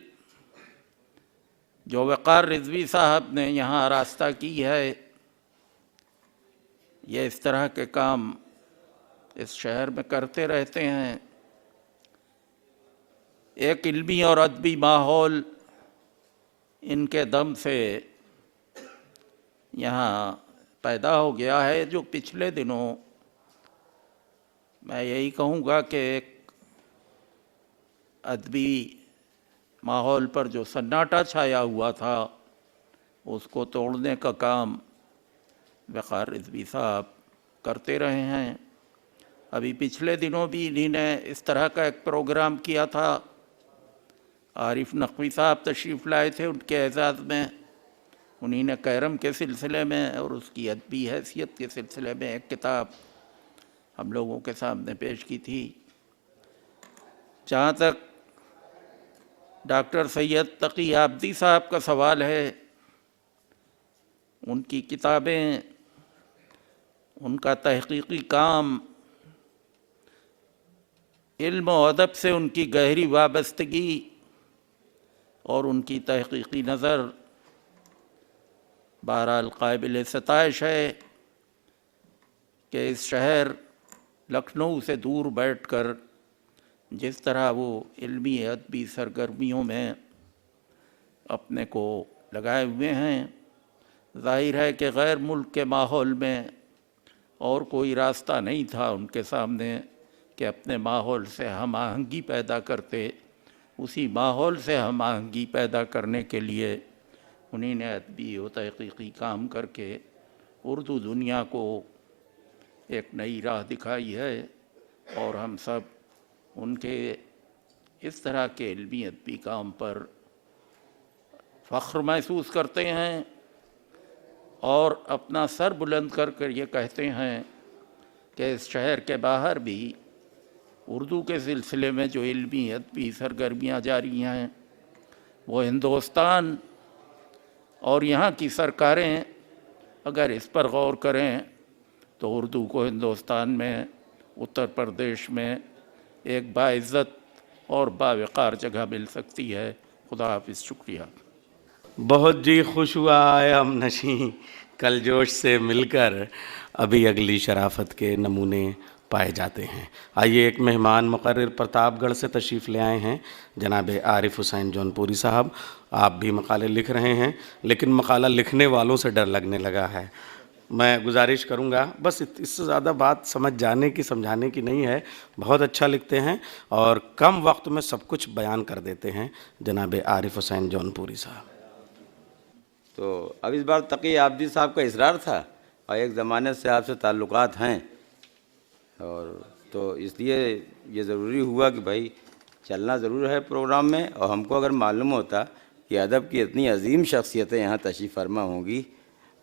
جو وقار رضوی صاحب نے یہاں آراستہ کی ہے، یہ اس طرح کے کام اس شہر میں کرتے رہتے ہیں۔ ایک علمی اور ادبی ماحول ان کے دم سے یہاں پیدا ہو گیا ہے، جو پچھلے دنوں میں یہی کہوں گا کہ ایک ادبی ماحول پر جو سناٹا چھایا ہوا تھا، اس کو توڑنے کا کام وقار رضوی صاحب کرتے رہے ہیں۔ ابھی پچھلے دنوں بھی انہی نے اس طرح کا ایک پروگرام کیا تھا، عارف نقوی صاحب تشریف لائے تھے ان کے اعزاز میں، انہی نے کیرم کے سلسلے میں اور اس کی ادبی حیثیت کے سلسلے میں ایک کتاب ہم لوگوں کے سامنے پیش کی تھی۔ جہاں تک ڈاکٹر سید تقی آبدی صاحب کا سوال ہے، ان کی کتابیں، ان کا تحقیقی کام، علم و ادب سے ان کی گہری وابستگی اور ان کی تحقیقی نظر بہرحال قابل ستائش ہے کہ اس شہر لکھنؤ سے دور بیٹھ کر جس طرح وہ علمی ادبی سرگرمیوں میں اپنے کو لگائے ہوئے ہیں، ظاہر ہے کہ غیر ملک کے ماحول میں اور کوئی راستہ نہیں تھا ان کے سامنے کہ اپنے ماحول سے ہم آہنگی پیدا کرتے۔ اسی ماحول سے ہم آہنگی پیدا کرنے کے لیے انہی نے ادبی و تحقیقی کام کر کے اردو دنیا کو ایک نئی راہ دکھائی ہے، اور ہم سب ان کے اس طرح کے علمی ادبی کام پر فخر محسوس کرتے ہیں اور اپنا سر بلند کر کر یہ کہتے ہیں کہ اس شہر کے باہر بھی اردو کے سلسلے میں جو علمی ادبی سرگرمیاں جاری ہیں، وہ ہندوستان اور یہاں کی سرکاریں اگر اس پر غور کریں تو اردو کو ہندوستان میں، اتر پردیش میں ایک باعزت اور باوقار جگہ مل سکتی ہے۔ خدا حافظ، شکریہ۔ بہت جی خوش ہوا ہے ہم نشیں کل جوش سے مل کر، ابھی اگلی شرافت کے نمونے پائے جاتے ہیں۔ آئیے ایک مہمان مقرر پرتاپ گڑھ سے تشریف لے آئے ہیں، جناب عارف حسین جونپوری صاحب۔ آپ بھی مقالے لکھ رہے ہیں، لیکن مقالہ لکھنے والوں سے ڈر لگنے لگا ہے۔ میں گزارش کروں گا، بس اس سے زیادہ بات سمجھ جانے کی سمجھانے کی نہیں ہے، بہت اچھا لکھتے ہیں اور کم وقت میں سب کچھ بیان کر دیتے ہیں جناب عارف حسین جونپوری صاحب۔ تو اب اس بار تقی آبدی صاحب کا اصرار تھا اور ایک زمانے سے آپ سے تعلقات ہیں، اور تو اس لیے یہ ضروری ہوا کہ بھائی چلنا ضرور ہے پروگرام میں، اور ہم کو اگر معلوم ہوتا کہ ادب کی اتنی عظیم شخصیتیں یہاں تشریف فرما ہوں گی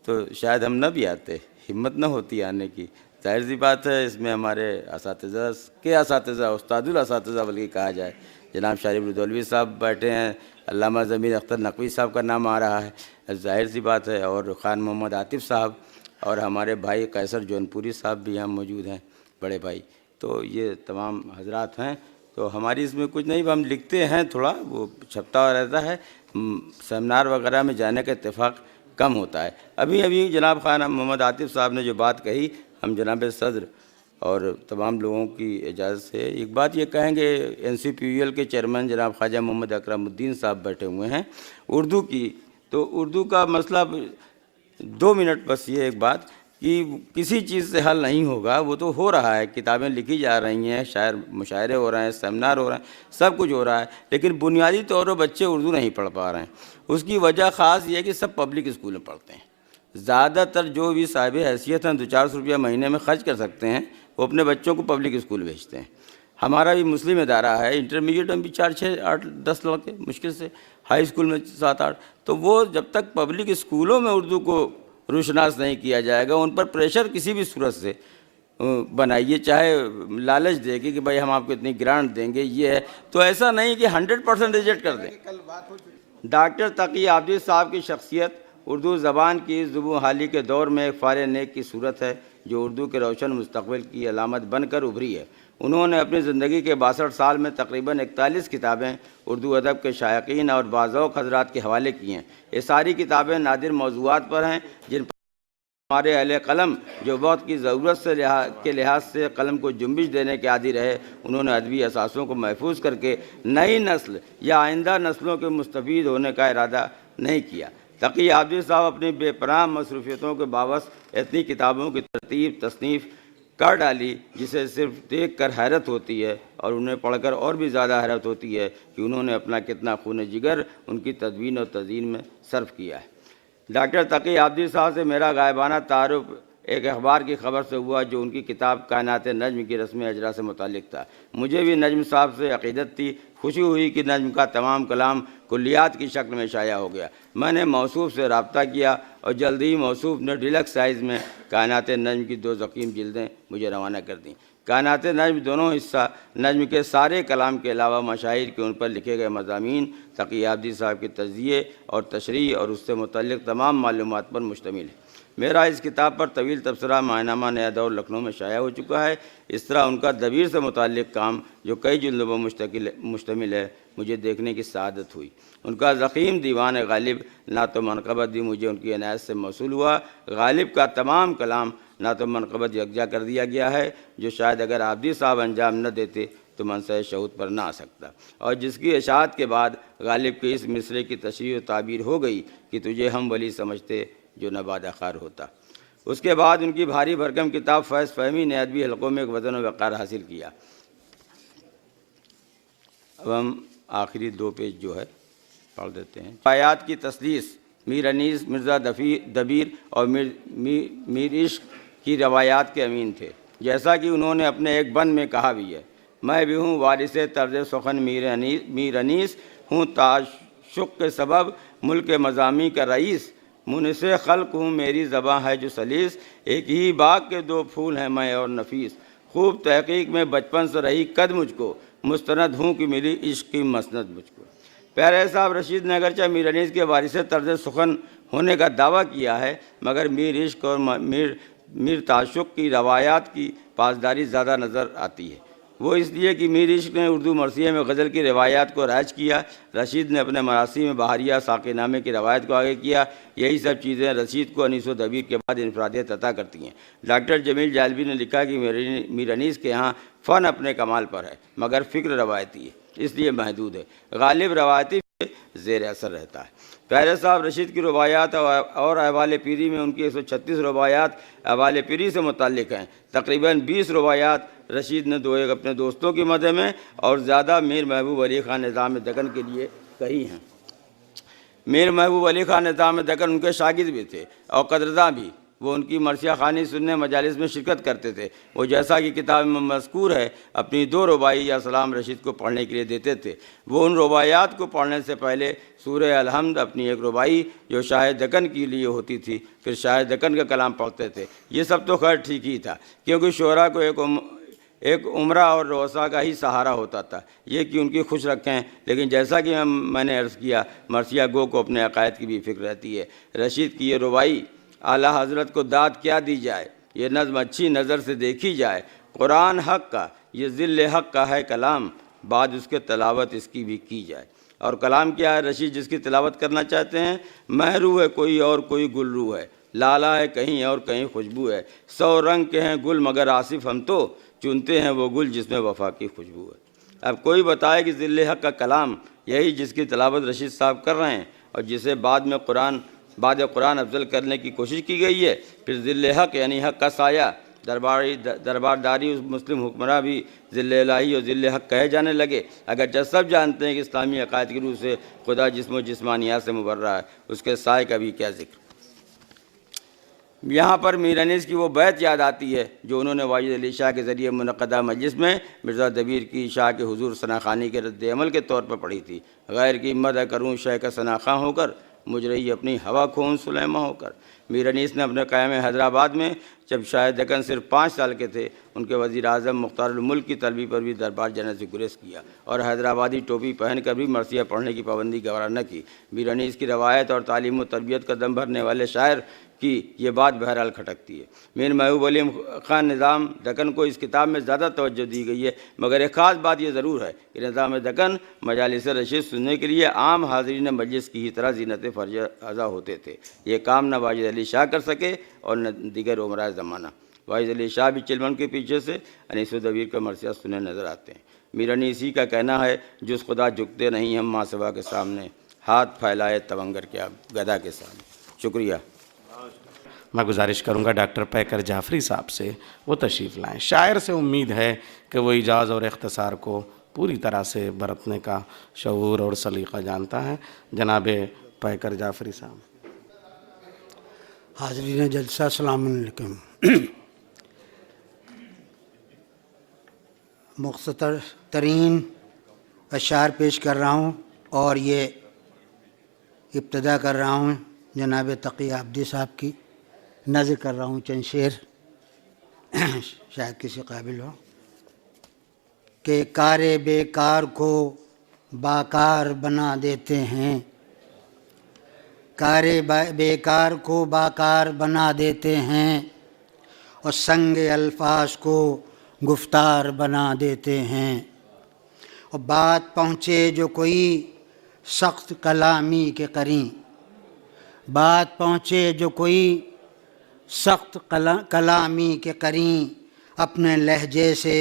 تو شاید ہم نہ بھی آتے، ہمت نہ ہوتی آنے کی۔ ظاہر سی بات ہے، اس میں ہمارے اساتذہ کے اساتذہ، استاد الاساتذہ بلکہ کہا جائے، جناب شارف ردولوی صاحب بیٹھے ہیں، علامہ ضمیر اختر نقوی صاحب کا نام آ رہا ہے، ظاہر سی بات ہے، اور خان محمد عاطف صاحب اور ہمارے بھائی قیصر جونپوری صاحب بھی یہاں موجود ہیں، بڑے بھائی۔ تو یہ تمام حضرات ہیں، تو ہماری اس میں کچھ نہیں، ہم لکھتے ہیں، تھوڑا وہ چھپتا رہتا ہے، سیمینار وغیرہ میں جانے کا اتفاق کم ہوتا ہے۔ ابھی جناب خان محمد عاطف صاحب نے جو بات کہی، ہم جناب صدر اور تمام لوگوں کی اجازت سے ایک بات یہ کہیں گے، NCPUL کے چیئرمین جناب خواجہ محمد اکرم الدین صاحب بیٹھے ہوئے ہیں اردو کی، تو اردو کا مسئلہ 2 منٹ بس یہ ایک بات کہ کسی چیز سے حل نہیں ہوگا، وہ تو ہو رہا ہے، کتابیں لکھی جا رہی ہیں، شاعر مشاعرے ہو رہے ہیں، سیمینار ہو رہے ہیں، سب کچھ ہو رہا ہے، لیکن بنیادی طور پر بچے اردو نہیں پڑھ پا رہے ہیں۔ اس کی وجہ خاص یہ ہے کہ سب پبلک اسکول میں پڑھتے ہیں، زیادہ تر جو بھی صاحب حیثیت ہیں 200-400 روپیہ مہینے میں خرچ کر سکتے ہیں وہ اپنے بچوں کو پبلک اسکول بھیجتے ہیں. ہمارا بھی مسلم ادارہ ہے, انٹرمیڈیٹ میں بھی 4-6-8-10 لڑکے مشکل سے, ہائی اسکول میں 7-8. تو وہ جب تک پبلک اسکولوں میں اردو کو روشناس نہیں کیا جائے گا, ان پر پریشر کسی بھی صورت سے بنائیے, چاہے لالچ دے کہ بھائی ہم آپ کو اتنی گرانٹ دیں گے, یہ ہے تو ایسا نہیں کہ 100% ریجیکٹ کر دیں. ڈاکٹر تقی عابدی صاحب کی شخصیت اردو زبان کی زبوں حالی کے دور میں ایک فار نیک کی صورت ہے جو اردو کے روشن مستقبل کی علامت بن کر ابھری ہے. انہوں نے اپنی زندگی کے 62 سال میں تقریباً 41 کتابیں اردو ادب کے شائقین اور باذوق حضرات کے حوالے کی ہیں. یہ ساری کتابیں نادر موضوعات پر ہیں جن پر ہمارے اہل قلم جو وقت کی ضرورت سے کے لحاظ سے قلم کو جنبش دینے کے عادی رہے, انہوں نے ادبی اثاثوں کو محفوظ کر کے نئی نسل یا آئندہ نسلوں کے مستفید ہونے کا ارادہ نہیں کیا. تقی عابدی صاحب اپنی بے پناہ مصروفیتوں کے باوجود اتنی کتابوں کی ترتیب تصنیف کر ڈالی جسے صرف دیکھ کر حیرت ہوتی ہے اور انہیں پڑھ کر اور بھی زیادہ حیرت ہوتی ہے کہ انہوں نے اپنا کتنا خون جگر ان کی تدوین اور تزئین میں صرف کیا ہے. ڈاکٹر تقی عابدی صاحب سے میرا غائبانہ تعارف ایک اخبار کی خبر سے ہوا جو ان کی کتاب کائنات نجم کی رسم اجرا سے متعلق تھا. مجھے بھی نجم صاحب سے عقیدت تھی. خوشی ہوئی کہ نجم کا تمام کلام کلیات کی شکل میں شائع ہو گیا. میں نے موصوف سے رابطہ کیا اور جلد ہی موصوف نے ڈیلکس سائز میں کائنات نجم کی 2 ضخیم جلدیں مجھے روانہ کر دیں. کائنات نجم دونوں حصہ نجم کے سارے کلام کے علاوہ مشاہیر کے ان پر لکھے گئے مضامین تقی عابدی صاحب کی تجزیے اور تشریح اور اس سے متعلق تمام معلومات پر مشتمل ہے. میرا اس کتاب پر طویل تبصرہ ماہنامہ نیا دور لکھنؤ میں شائع ہو چکا ہے. اس طرح ان کا دبیر سے متعلق کام جو کئی جلدوں پر مشتمل ہے مجھے دیکھنے کی سعادت ہوئی. ان کا ضخیم دیوان غالب نعت و منقبت بھی مجھے ان کی عنایت سے موصول ہوا. غالب کا تمام کلام نعت و منقبت یکجا کر دیا گیا ہے جو شاید اگر عابدی صاحب انجام نہ دیتے تو منصہ شہود پر نہ آ سکتا, اور جس کی اشاعت کے بعد غالب کے اس مصرے کی تشریح و تعبیر ہو گئی کہ تجھے ہم ولی سمجھتے جو نباد خار ہوتا. اس کے بعد ان کی بھاری بھرکم کتاب فیض فہمی نے ادبی حلقوں میں ایک وزن و وقار حاصل کیا. اب ہم آخری 2 پیج جو ہے پڑھ دیتے ہیں. روایات کی تسلیس میر انیس مرزا دبیر اور میر عشق کی روایات کے امین تھے. جیسا کہ انہوں نے اپنے ایک بند میں کہا بھی ہے, میں بھی ہوں وارث طرز سخن میر انیس, ہوں تعشق کے سبب ملک مضامی کا رئیس, منس خلق ہوں میری زباں ہے جو سلیس, ایک ہی باغ کے 2 پھول ہیں میں اور نفیس, خوب تحقیق میں بچپن سے رہی قد مجھ کو, مستند ہوں کہ ملی عشق کی مسند مجھ کو. پیارے صاحب رشید نے اگرچہ میر انیس کے وارث طرز سخن ہونے کا دعویٰ کیا ہے مگر میر عشق اور میر تعشق کی روایات کی پاسداری زیادہ نظر آتی ہے. وہ اس لیے کہ میر عشق نے اردو مرثیہ میں غزل کی روایات کو رائج کیا, رشید نے اپنے مراثی میں بہاریہ ساقی نامے کی روایت کو آگے کیا. یہی سب چیزیں رشید کو انیس و دبیر کے بعد انفرادیت عطا کرتی ہیں. ڈاکٹر جمیل جالبی نے لکھا کہ میر انیس کے ہاں فن اپنے کمال پر ہے مگر فکر روایتی ہے, اس لیے محدود ہے. غالب روایتی زیر اثر رہتا ہے. پیارے صاحب رشید کی روایات اور احوال پیری میں ان کی 136 روایات احوال پیری سے متعلق ہیں. تقریباً 20 روایات رشید نے ایک اپنے دوستوں کی مدح میں اور زیادہ میر محبوب علی خان نظام دکن کے لیے کہی ہیں. میر محبوب علی خان نظام دکن ان کے شاگرد بھی تھے اور قدرداں بھی. وہ ان کی مرثیہ خوانی سننے مجالس میں شرکت کرتے تھے. وہ جیسا کہ کتاب میں مذکور ہے اپنی 2 رباعی یا سلام رشید کو پڑھنے کے لیے دیتے تھے. وہ ان رباعیات کو پڑھنے سے پہلے سورہ الحمد اپنی ایک رباعی جو شاہ دکن کے لیے ہوتی تھی پھر شاہ دکن کا کلام پڑھتے تھے. یہ سب تو خیر ٹھیک ہی تھا کیونکہ شعراء کو ایک عمرہ اور روسا کا ہی سہارا ہوتا تھا, یہ کہ ان کی خوش رکھیں. لیکن جیسا کہ میں نے عرض کیا مرثیہ گو کو اپنے عقائد کی بھی فکر رہتی ہے. رشید کی یہ رباعی اعلیٰ حضرت کو داد کیا دی جائے, یہ نظم اچھی نظر سے دیکھی جائے. قرآن حق کا یہ ذل حق کا ہے کلام, بعد اس کے تلاوت اس کی بھی کی جائے. اور کلام کیا ہے رشید جس کی تلاوت کرنا چاہتے ہیں؟ مہرو ہے کوئی اور کوئی گلرو ہے, لالا ہے کہیں اور کہیں خوشبو ہے, 100 رنگ کے ہیں گل مگر آصف ہم تو چنتے ہیں وہ گل جس میں وفا کی خوشبو ہے. اب کوئی بتائے کہ ذل حق کا کلام یہی جس کی تلاوت رشید صاحب کر رہے ہیں اور جسے بعد قرآن افضل کرنے کی کوشش کی گئی ہے. پھر ذل حق یعنی حق کا سایہ دربارداری اس مسلم حکمراں بھی ذل الہی اور ذل حق کہے جانے لگے. اگرچہ سب جانتے ہیں کہ اسلامی عقائد کی روح سے خدا جسم و جسمانیات سے مبرہ ہے, اس کے سائے کا بھی کیا ذکر. یہاں پر میر انیس کی وہ بیعت یاد آتی ہے جو انہوں نے واجد علی شاہ کے ذریعے منعقدہ مجلس میں مرزا دبیر کی شاہ کے حضور ثناخوانی کے رد عمل کے طور پر پڑھی تھی. غیر کی مدح کروں شہ کا ثناخواں ہو کر، مجھ رہی اپنی ہوا کھون سلیمہ ہو کر. میر انیس نے اپنے قیام حیدرآباد میں جب شاہ دکن صرف 5 سال کے تھے، ان کے وزیر اعظم مختار الملک کی طلبی پر بھی دربار جانے سے گریز کیا اور حیدرآبادی ٹوپی پہن کر بھی مرثیہ پڑھنے کی پابندی گوارا نہ کی. میر انیس کی روایت اور تعلیم و تربیت کا دم بھرنے والے شاعر کی یہ بات بہرحال کھٹکتی ہے. میر محبوب علی خان نظام دکن کو اس کتاب میں زیادہ توجہ دی گئی ہے، مگر ایک خاص بات یہ ضرور ہے کہ نظام دکن مجالس رشید سننے کے لیے عام حاضرین مجلس کی ہی طرح زینت فرج اعضا ہوتے تھے. یہ کام نہ واجد علی شاہ کر سکے اور نہ دیگر عمرائے زمانہ. واجد علی شاہ بھی چلمن کے پیچھے سے انیس و دبیر کا مرثیہ سنے نظر آتے ہیں. میر انیسی کا کہنا ہے جس خدا جھکتے نہیں ہم ماسوا کے سامنے، ہاتھ پھیلائے تونگر کے گدا کے سامنے. شکریہ. میں گزارش کروں گا ڈاکٹر پیکر جعفری صاحب سے وہ تشریف لائیں. شاعر سے امید ہے کہ وہ ایجاز اور اختصار کو پوری طرح سے برتنے کا شعور اور سلیقہ جانتا ہے. جناب پیکر جعفری صاحب. حاضرین جلسہ السلام علیکم. مختصر ترین اشعار پیش کر رہا ہوں اور یہ ابتدا کر رہا ہوں جناب تقی عابدی صاحب کی. نظر کر رہا ہوں چند شعر، شاید کسی قابل ہو. کہ کار بیکار کو باکار بنا دیتے ہیں، کار بیکار کو باکار بنا دیتے ہیں، اور سنگ الفاظ کو گفتار بنا دیتے ہیں. اور بات پہنچے جو کوئی سخت کلامی کے قرین، بات پہنچے جو کوئی سخت کلامی کے قرین، اپنے لہجے سے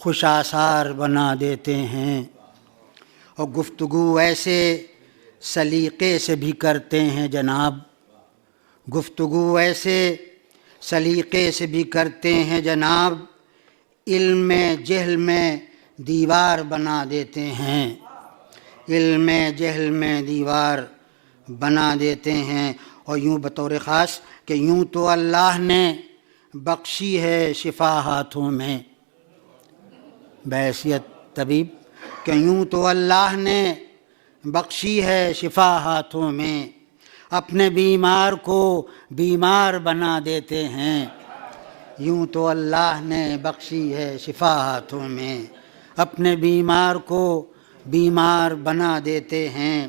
خوش آثار بنا دیتے ہیں. اور گفتگو ایسے سلیقے سے بھی کرتے ہیں جناب، گفتگو ایسے سلیقے سے بھی کرتے ہیں جناب، علم میں جہل میں دیوار بنا دیتے ہیں، علم میں جہل میں دیوار بنا دیتے ہیں. اور یوں بطور خاص کہ یوں تو اللہ نے بخشی ہے شفا ہاتھوں میں، بحیثیت طبیب، کہ یوں تو اللہ نے بخشی ہے شفا ہاتھوں میں، اپنے بیمار کو بیمار بنا دیتے ہیں. یوں تو اللہ نے بخشی ہے شفا ہاتھوں میں، اپنے بیمار کو بیمار بنا دیتے ہیں.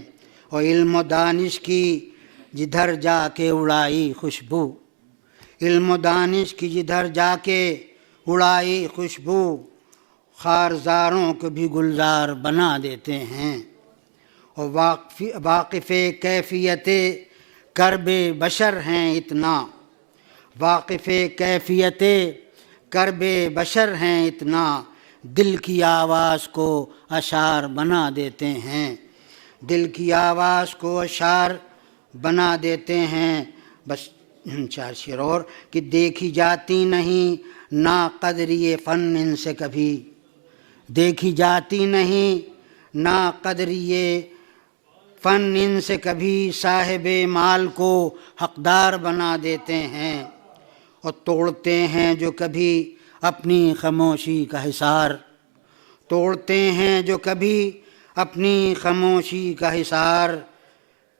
اور علم و دانش کی جدھر جا کے اڑائی خوشبو، علم و دانش کی جدھر جا کے اڑائی خوشبو، خارزاروں کو بھی گلزار بنا دیتے ہیں. اور واقف کیفیت کرب بشر ہیں اتنا، واقف کیفیت کرب بشر ہیں اتنا، دل کی آواز کو اشعار بنا دیتے ہیں، دل کی آواز کو اشعار بنا دیتے ہیں. بس 4 شعر اور. کہ دیکھی جاتی نہیں نا قدری فن ان سے کبھی، دیکھی جاتی نہیں نا قدری فن ان سے کبھی، صاحب مال کو حقدار بنا دیتے ہیں. اور توڑتے ہیں جو کبھی اپنی خاموشی کا حصار، توڑتے ہیں جو کبھی اپنی خاموشی کا حصار،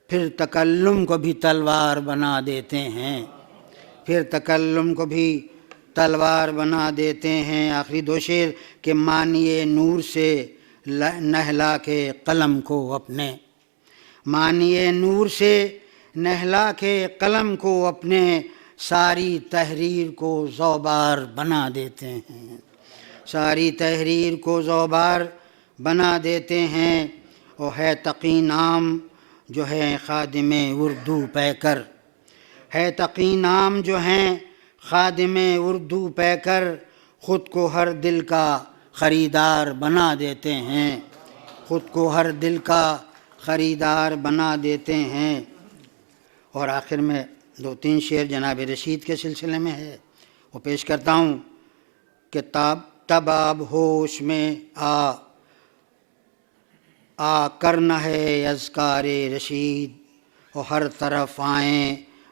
پھر تکلم کو بھی تلوار بنا دیتے ہیں، پھر تکلم کو بھی تلوار بنا دیتے ہیں. آخری 2 شعر. کہ مانیے نور سے نہلا کے قلم کو اپنے، مانیے نور سے نہلا کے قلم کو اپنے، ساری تحریر کو زوبار بنا دیتے ہیں، ساری تحریر کو زوبار بنا دیتے ہیں. اور ہے تقی نام جو ہے خادم اردو پیکر، ہے تقی نام جو ہیں خادم اردو پیکر، خود کو ہر دل کا خریدار بنا دیتے ہیں، خود کو ہر دل کا خریدار بنا دیتے ہیں. اور آخر میں 2-3 شعر جناب رشید کے سلسلے میں ہے، وہ پیش کرتا ہوں. کہ تب اب ہوش میں آ کرنا ہے اذکار رشید، اور ہر طرف آئیں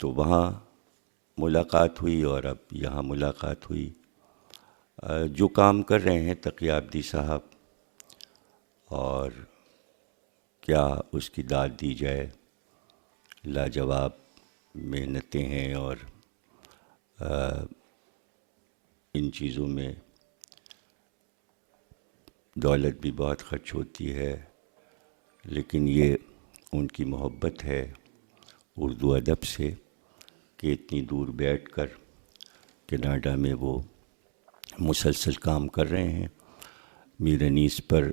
تو وہاں ملاقات ہوئی اور اب یہاں ملاقات ہوئی. جو کام کر رہے ہیں تقی عابدی صاحب، اور کیا اس کی داد دی جائے، لاجواب محنتیں ہیں، اور ان چیزوں میں دولت بھی بہت خرچ ہوتی ہے، لیکن یہ ان کی محبت ہے اردو ادب سے کہ اتنی دور بیٹھ کر کینیڈا میں وہ مسلسل کام کر رہے ہیں. میر انیس پر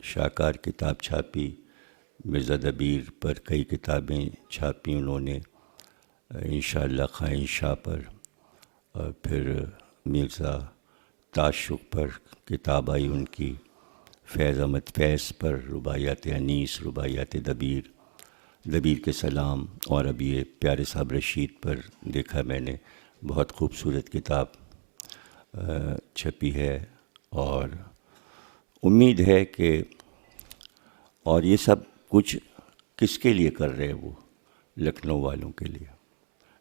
شاہکار کتاب چھاپی، مرزا دبیر پر کئی کتابیں چھاپی انہوں نے، انشاءاللہ خائن شاہ پر، اور پھر مرزا تاشق پر کتاب آئی ان کی، فیض احمد فیض پر رباعیات انیس، رباعیات دبیر، دبیر کے سلام، اور اب یہ پیارے صاحب رشید پر دیکھا میں نے، بہت خوبصورت کتاب چھپی ہے. اور امید ہے کہ، اور یہ سب کچھ کس کے لیے کر رہے وہ؟ لکھنؤ والوں کے لیے،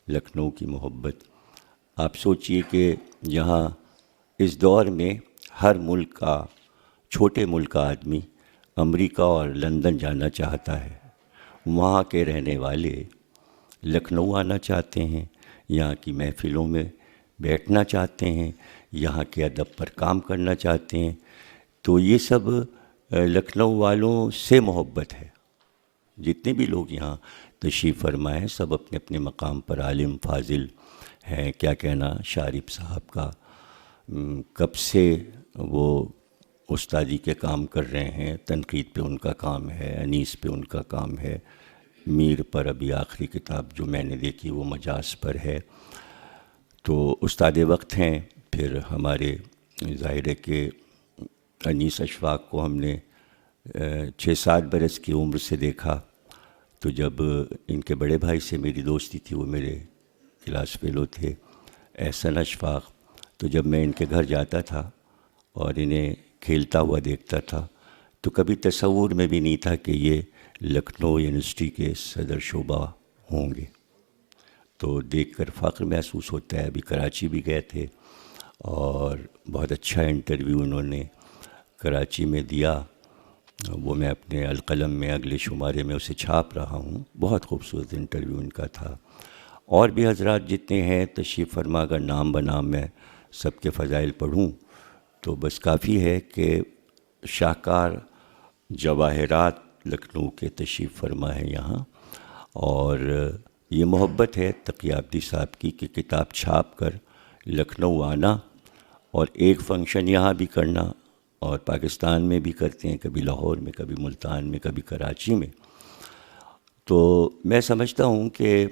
لکھنؤ کی محبت. آپ سوچئے کہ یہاں اس دور میں ہر ملک کا، چھوٹے ملک کا آدمی امریکہ اور لندن جانا چاہتا ہے، وہاں کے رہنے والے لکھنؤ آنا چاہتے ہیں، یہاں کی محفلوں میں بیٹھنا چاہتے ہیں، یہاں کے ادب پر کام کرنا چاہتے ہیں. تو یہ سب لکھنؤ والوں سے محبت ہے. جتنے بھی لوگ یہاں تشریف فرمائے ہیں سب اپنے اپنے مقام پر عالم فاضل ہیں. کیا کہنا شارف صاحب کا، کب سے وہ استادی کے کام کر رہے ہیں، تنقید پہ ان کا کام ہے، انیس پہ ان کا کام ہے، میر پر ابھی آخری کتاب جو میں نے دیکھی وہ مجاز پر ہے. تو استاد وقت ہیں. پھر ہمارے ظاہر ہے کہ انیس اشفاق کو ہم نے 6-7 برس کی عمر سے دیکھا. تو جب ان کے بڑے بھائی سے میری دوستی تھی، وہ میرے کلاس فیلو تھے، احسن اشفاق. تو جب میں ان کے گھر جاتا تھا اور انہیں کھیلتا ہوا دیکھتا تھا تو کبھی تصور میں بھی نہیں تھا کہ یہ لکھنؤ یونیورسٹی کے صدر شعبہ ہوں گے. تو دیکھ کر فخر محسوس ہوتا ہے. ابھی کراچی بھی گئے تھے اور بہت اچھا انٹرویو انہوں نے کراچی میں دیا، وہ میں اپنے القلم میں اگلے شمارے میں اسے چھاپ رہا ہوں. بہت خوبصورت انٹرویو ان کا تھا. اور بھی حضرات جتنے ہیں تشریف فرما، اگر نام بنام میں سب کے فضائل پڑھوں تو بس کافی ہے کہ شاہکار جواہرات لکھنؤ کے تشریف فرما ہے یہاں. اور یہ محبت ہے تقی عابدی صاحب کی کہ کتاب چھاپ کر لکھنؤ آنا اور ایک فنکشن یہاں بھی کرنا، اور پاکستان میں بھی کرتے ہیں، کبھی لاہور میں، کبھی ملتان میں، کبھی کراچی میں. تو میں سمجھتا ہوں کہ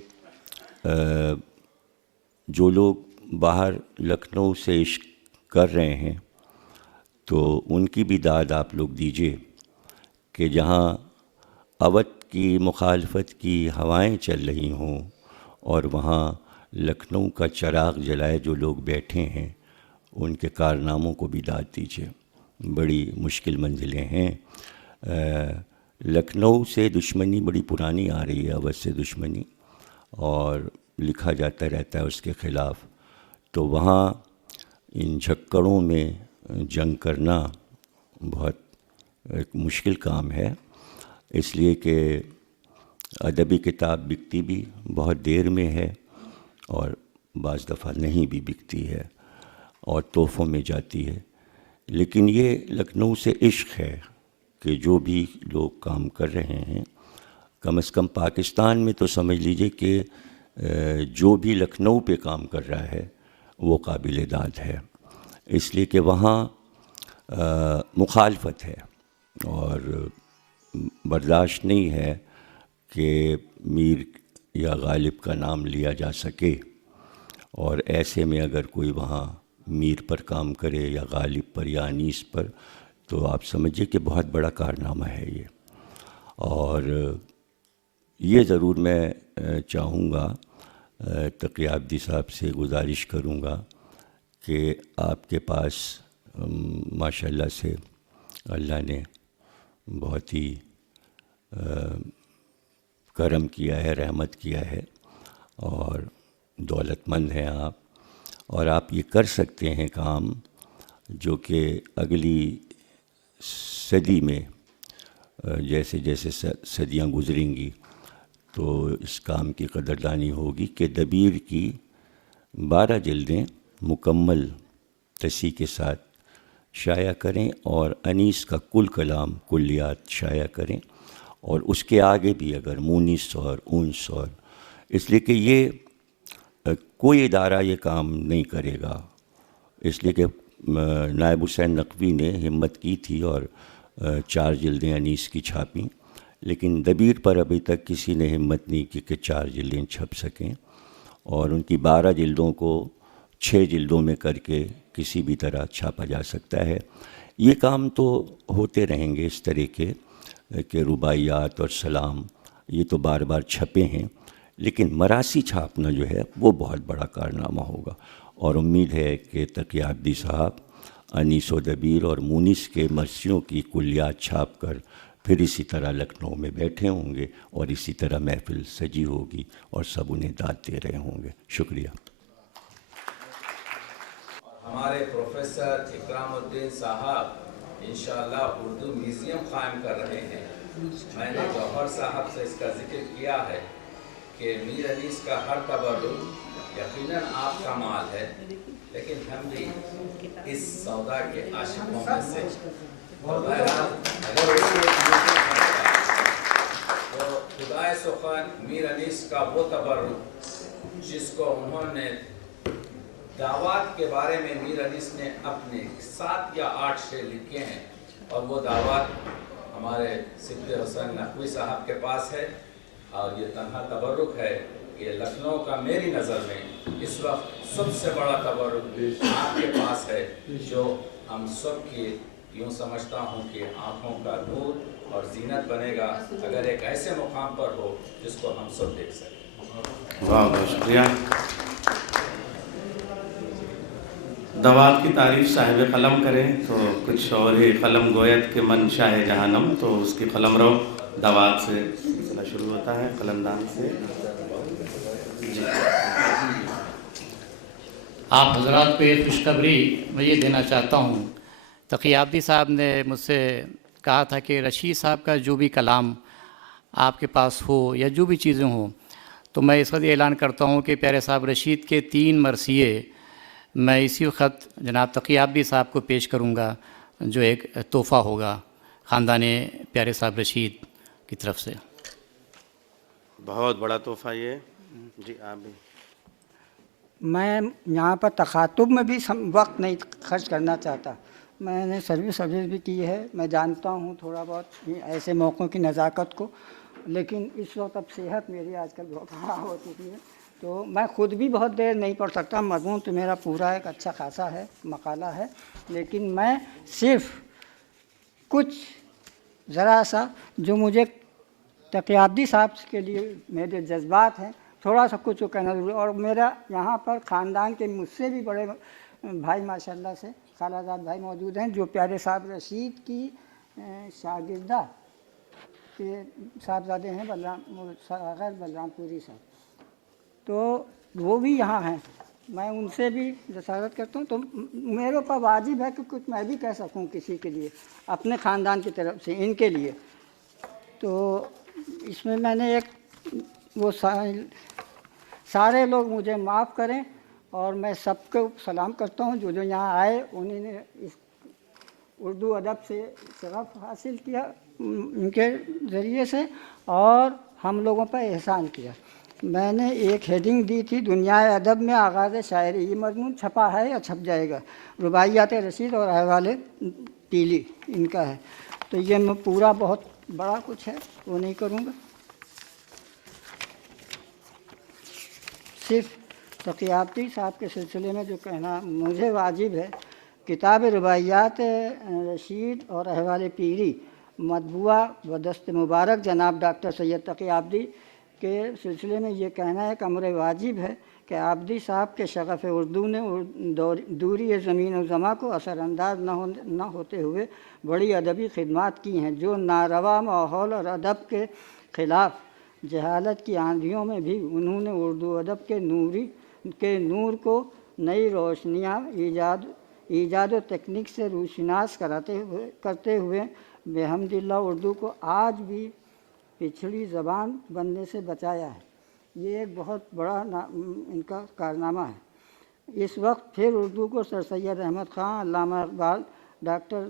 جو لوگ باہر لکھنؤ سے عشق کر رہے ہیں تو ان کی بھی داد آپ لوگ دیجئے کہ جہاں اودھ کی مخالفت کی ہوائیں چل رہی ہوں اور وہاں لکھنؤ کا چراغ جلائے جو لوگ بیٹھے ہیں، ان کے کارناموں کو بھی داد دیجئے. بڑی مشکل منزلیں ہیں. لکھنؤ سے دشمنی بڑی پرانی آ رہی ہے، اودھ سے دشمنی، اور لکھا جاتا رہتا ہے اس کے خلاف. تو وہاں ان جھکڑوں میں جنگ کرنا بہت ایک مشکل کام ہے، اس لیے کہ ادبی کتاب بکتی بھی بہت دیر میں ہے اور بعض دفعہ نہیں بھی بکتی ہے اور تحفوں میں جاتی ہے. لیکن یہ لکھنؤ سے عشق ہے کہ جو بھی لوگ کام کر رہے ہیں، کم از کم پاکستان میں تو سمجھ لیجئے کہ جو بھی لکھنؤ پہ کام کر رہا ہے وہ قابل داد ہے، اس لیے کہ وہاں مخالفت ہے اور برداشت نہیں ہے کہ میر یا غالب کا نام لیا جا سکے. اور ایسے میں اگر کوئی وہاں میر پر کام کرے یا غالب پر یا انیس پر تو آپ سمجھیے کہ بہت بڑا کارنامہ ہے یہ. اور یہ ضرور میں چاہوں گا، تقی عابدی صاحب سے گزارش کروں گا کہ آپ کے پاس ماشاءاللہ سے اللہ نے بہت ہی کرم کیا ہے، رحمت کیا ہے، اور دولت مند ہیں آپ، اور آپ یہ کر سکتے ہیں کام جو کہ اگلی صدی میں جیسے جیسے صدیاں گزریں گی تو اس کام کی قدردانی ہوگی کہ دبیر کی 12 جلدیں مکمل تصحیح کے ساتھ شائع کریں اور انیس کا کل کلام کلیات شائع کریں، اور اس کے آگے بھی اگر مونس اور اونس، اور اس لیے کہ یہ کوئی ادارہ یہ کام نہیں کرے گا، اس لیے کہ نائب حسین نقوی نے ہمت کی تھی اور 4 جلدیں انیس کی چھاپیں، لیکن دبیر پر ابھی تک کسی نے ہمت نہیں کی کہ 4 جلدیں چھپ سکیں، اور ان کی 12 جلدوں کو 6 جلدوں میں کر کے کسی بھی طرح چھاپا جا سکتا ہے۔ یہ کام تو ہوتے رہیں گے اس طرح کے کہ رباعیات اور سلام یہ تو بار بار چھپے ہیں، لیکن مراثی چھاپنا جو ہے وہ بہت بڑا کارنامہ ہوگا، اور امید ہے کہ تقی عابدی صاحب انیس و دبیر اور مونس کے مرثیوں کی کلیات چھاپ کر پھر اسی طرح لکھنؤ میں بیٹھے ہوں گے، اور اسی طرح محفل سجی ہوگی اور سب انہیں داد دے رہے ہوں گے۔ شکریہ۔ ہمارے پروفیسر اکرام الدین صاحب انشاءاللہ اردو میوزیم قائم کر رہے ہیں۔ میں نے جوہر صاحب سے اس کا ذکر کیا ہے کہ میر انیس کا ہر تبرک یقیناً آپ کا مال ہے، لیکن ہم بھی اس سودا کے عاشقوں میں سے، تو خدائے سخن میر انیس کا وہ تبرک جس کو انہوں نے دعوات کے بارے میں میر انیس نے اپنے 7 یا 8 شعر لکھے ہیں، اور وہ دعوات ہمارے صدق حسین نقوی صاحب کے پاس ہے، اور یہ تنہا تبرک ہے کہ لکھنؤ کا میری نظر میں اس وقت سب سے بڑا تبرک آپ کے پاس ہے، جو ہم سب کی یوں سمجھتا ہوں کہ آنکھوں کا نور اور زینت بنے گا اگر ایک ایسے مقام پر ہو جس کو ہم سب دیکھ سکیں۔ بہت بہت شکریہ۔ دوات کی تعریف صاحب قلم کریں تو کچھ اور ہی قلم گویت کے من شاہ جہانم، تو اس کی قلم رو دوات سے سلسلہ شروع ہوتا ہے، قلم دان سے۔ آپ حضرات کو ایک خوشخبری میں یہ دینا چاہتا ہوں، تقی عابدی صاحب نے مجھ سے کہا تھا کہ رشید صاحب کا جو بھی کلام آپ کے پاس ہو یا جو بھی چیزیں ہوں، تو میں اس وقت یہ اعلان کرتا ہوں کہ پیارے صاحب رشید کے 3 مرثیے میں اسی وقت جناب تقی عابدی صاحب کو پیش کروں گا، جو ایک تحفہ ہوگا خاندان پیارے صاحب رشید کی طرف سے۔ بہت بڑا تحفہ یہ۔ جی آپ بھی۔ میں یہاں پر تخاطب میں بھی وقت نہیں خرچ کرنا چاہتا، میں نے سروس بھی کی ہے، میں جانتا ہوں تھوڑا بہت ایسے موقعوں کی نزاکت کو، لیکن اس وقت اب صحت میری آج کل بہت خراب ہو چکی ہے، تو میں خود بھی بہت دیر نہیں پڑھ سکتا۔ مضمون تو میرا پورا ایک اچھا خاصا ہے، مقالہ ہے، لیکن میں صرف کچھ ذرا سا جو مجھے تقی عابدی صاحب کے لیے میرے جذبات ہیں تھوڑا سا کچھ کہنا ضروری، اور میرا یہاں پر خاندان کے مجھ سے بھی بڑے بھائی ماشاءاللہ سے خالہ زاد بھائی موجود ہیں جو پیارے صاحب رشید کی شاگردہ کے صاحبزادے ہیں، بلرام پوری صاحب، تو وہ بھی یہاں ہیں، میں ان سے بھی جسارت کرتا ہوں، تو میرے اوپر واجب ہے کہ کچھ میں بھی کہہ سکوں کسی کے لیے، اپنے خاندان کی طرف سے ان کے لیے۔ تو اس میں نے ایک وہ سارے لوگ مجھے معاف کریں، اور میں سب کو سلام کرتا ہوں جو یہاں آئے، انہوں نے اس اردو ادب سے شرف حاصل کیا ان کے ذریعے سے، اور ہم لوگوں پر احسان کیا۔ میں نے ایک ہیڈنگ دی تھی دنیا ادب میں آغاز شاعری، یہ مضمون چھپا ہے یا چھپ جائے گا، رباعیات رشید اور احوال پیلی ان کا ہے، تو یہ میں پورا بہت بڑا کچھ ہے وہ نہیں کروں گا، صرف تقی عابدی صاحب کے سلسلے میں جو کہنا مجھے واجب ہے، کتاب رباعیات رشید اور احوال پیری مطبوعہ و دست مبارک جناب ڈاکٹر سید تقی عابدی کے سلسلے میں یہ کہنا ہے کہ امر واجب ہے کہ عابدی صاحب کے شغف اردو نے دوری زمین و زماں کو اثر انداز نہ ہوتے ہوئے بڑی ادبی خدمات کی ہیں، جو ناروا ماحول اور ادب کے خلاف جہالت کی آندھیوں میں بھی انہوں نے اردو ادب کے نور کو نئی روشنیاں ایجاد و تکنیک سے روشناس کرتے ہوئے بحمد اللہ اردو کو آج بھی پچھڑی زبان بننے سے بچایا ہے۔ یہ ایک بہت بڑا ان کا کارنامہ ہے۔ اس وقت پھر اردو کو سر سید احمد خان، علامہ اقبال، ڈاکٹر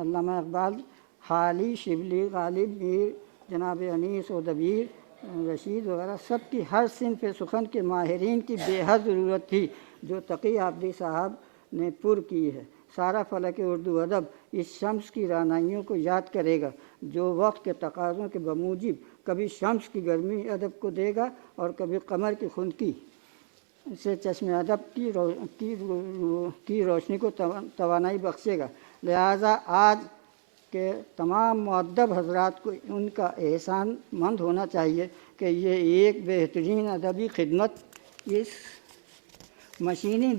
علامہ اقبال، حالی، شبلی، غالب، میر، جناب انیس و دبیر رشید وغیرہ سب کی ہر صنف سخن کے ماہرین کی بے حد ضرورت تھی، جو تقی آبدی صاحب نے پر کی ہے۔ سارا فلک اردو ادب اس شمس کی رعنائیوں کو یاد کرے گا، جو وقت کے تقاضوں کے بموجب کبھی شمس کی گرمی ادب کو دے گا اور کبھی قمر کی خنکی سے چشم ادب کی روشنی کو توانائی بخشے گا۔ لہٰذا آج کے تمام مؤدب حضرات کو ان کا احسان مند ہونا چاہیے کہ یہ ایک بہترین ادبی خدمت اس مشینی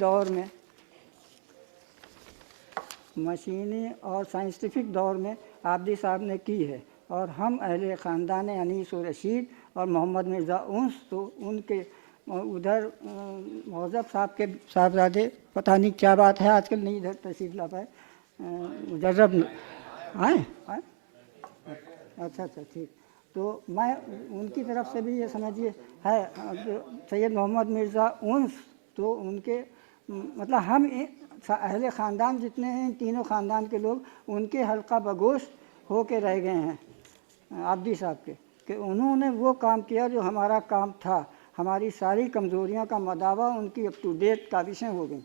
اور سائنٹیفک دور میں آبدی صاحب نے کی ہے، اور ہم اہل خاندان انیس و رشید اور محمد مرزا انس تو ان کے ادھر موظف صاحب کے صاحبزادے، پتہ نہیں کیا بات ہے آج کل نہیں ادھر تشریف لا پائے، مجرب آئیں اچھا ٹھیک، تو میں ان کی طرف سے بھی یہ سمجھیے ہے سید محمد مرزا انس تو ان کے مطلب ہم اہل خاندان جتنے ہیں تینوں خاندان کے لوگ ان کے حلقہ بگوش ہو کے رہ گئے ہیں آبدی صاحب کے، کہ انہوں نے وہ کام کیا جو ہمارا کام تھا، ہماری ساری کمزوریاں کا مداوع ان کی اپ ٹو ڈیٹ کاوشیں ہو گئیں۔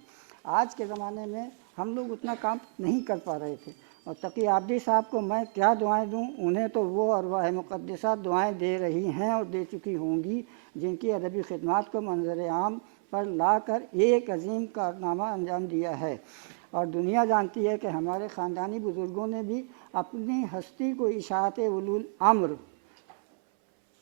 آج کے زمانے میں ہم لوگ اتنا کام نہیں کر پا رہے تھے، اور تقی آبدی صاحب کو میں کیا دعائیں دوں، انہیں تو وہ ارواح مقدسہ دعائیں دے رہی ہیں اور دے چکی ہوں گی، جن کی ادبی خدمات کو منظر عام پر لا کر ایک عظیم کارنامہ انجام دیا ہے، اور دنیا جانتی ہے کہ ہمارے خاندانی بزرگوں نے بھی اپنی ہستی کو اشاعت اولو الامر،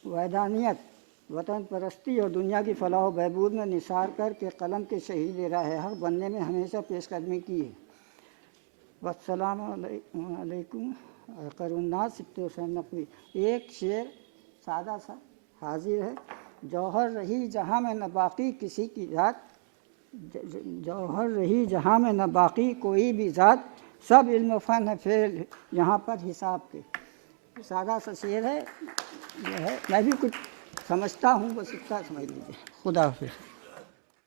وحدانیت، وطن پرستی اور دنیا کی فلاح و بہبود میں نثار کر کے قلم کے شہید راہ حق بننے میں ہمیشہ پیش قدمی کی ہے۔ والسلام علیکم خیر الناس سبت حسین نقوی۔ ایک شعر سادہ سا حاضر ہے۔ جوہر رہی جہاں میں نہ باقی کسی کی ذات، جوہر رہی جہاں میں نہ باقی کوئی بھی ذات، سب علم و فن ہے فعل یہاں پر حساب کے۔ سادہ سا شعر ہے، یہ ہے، میں بھی کچھ سمجھتا ہوں، بس اتنا سمجھ لیجیے۔ خدا حافظ۔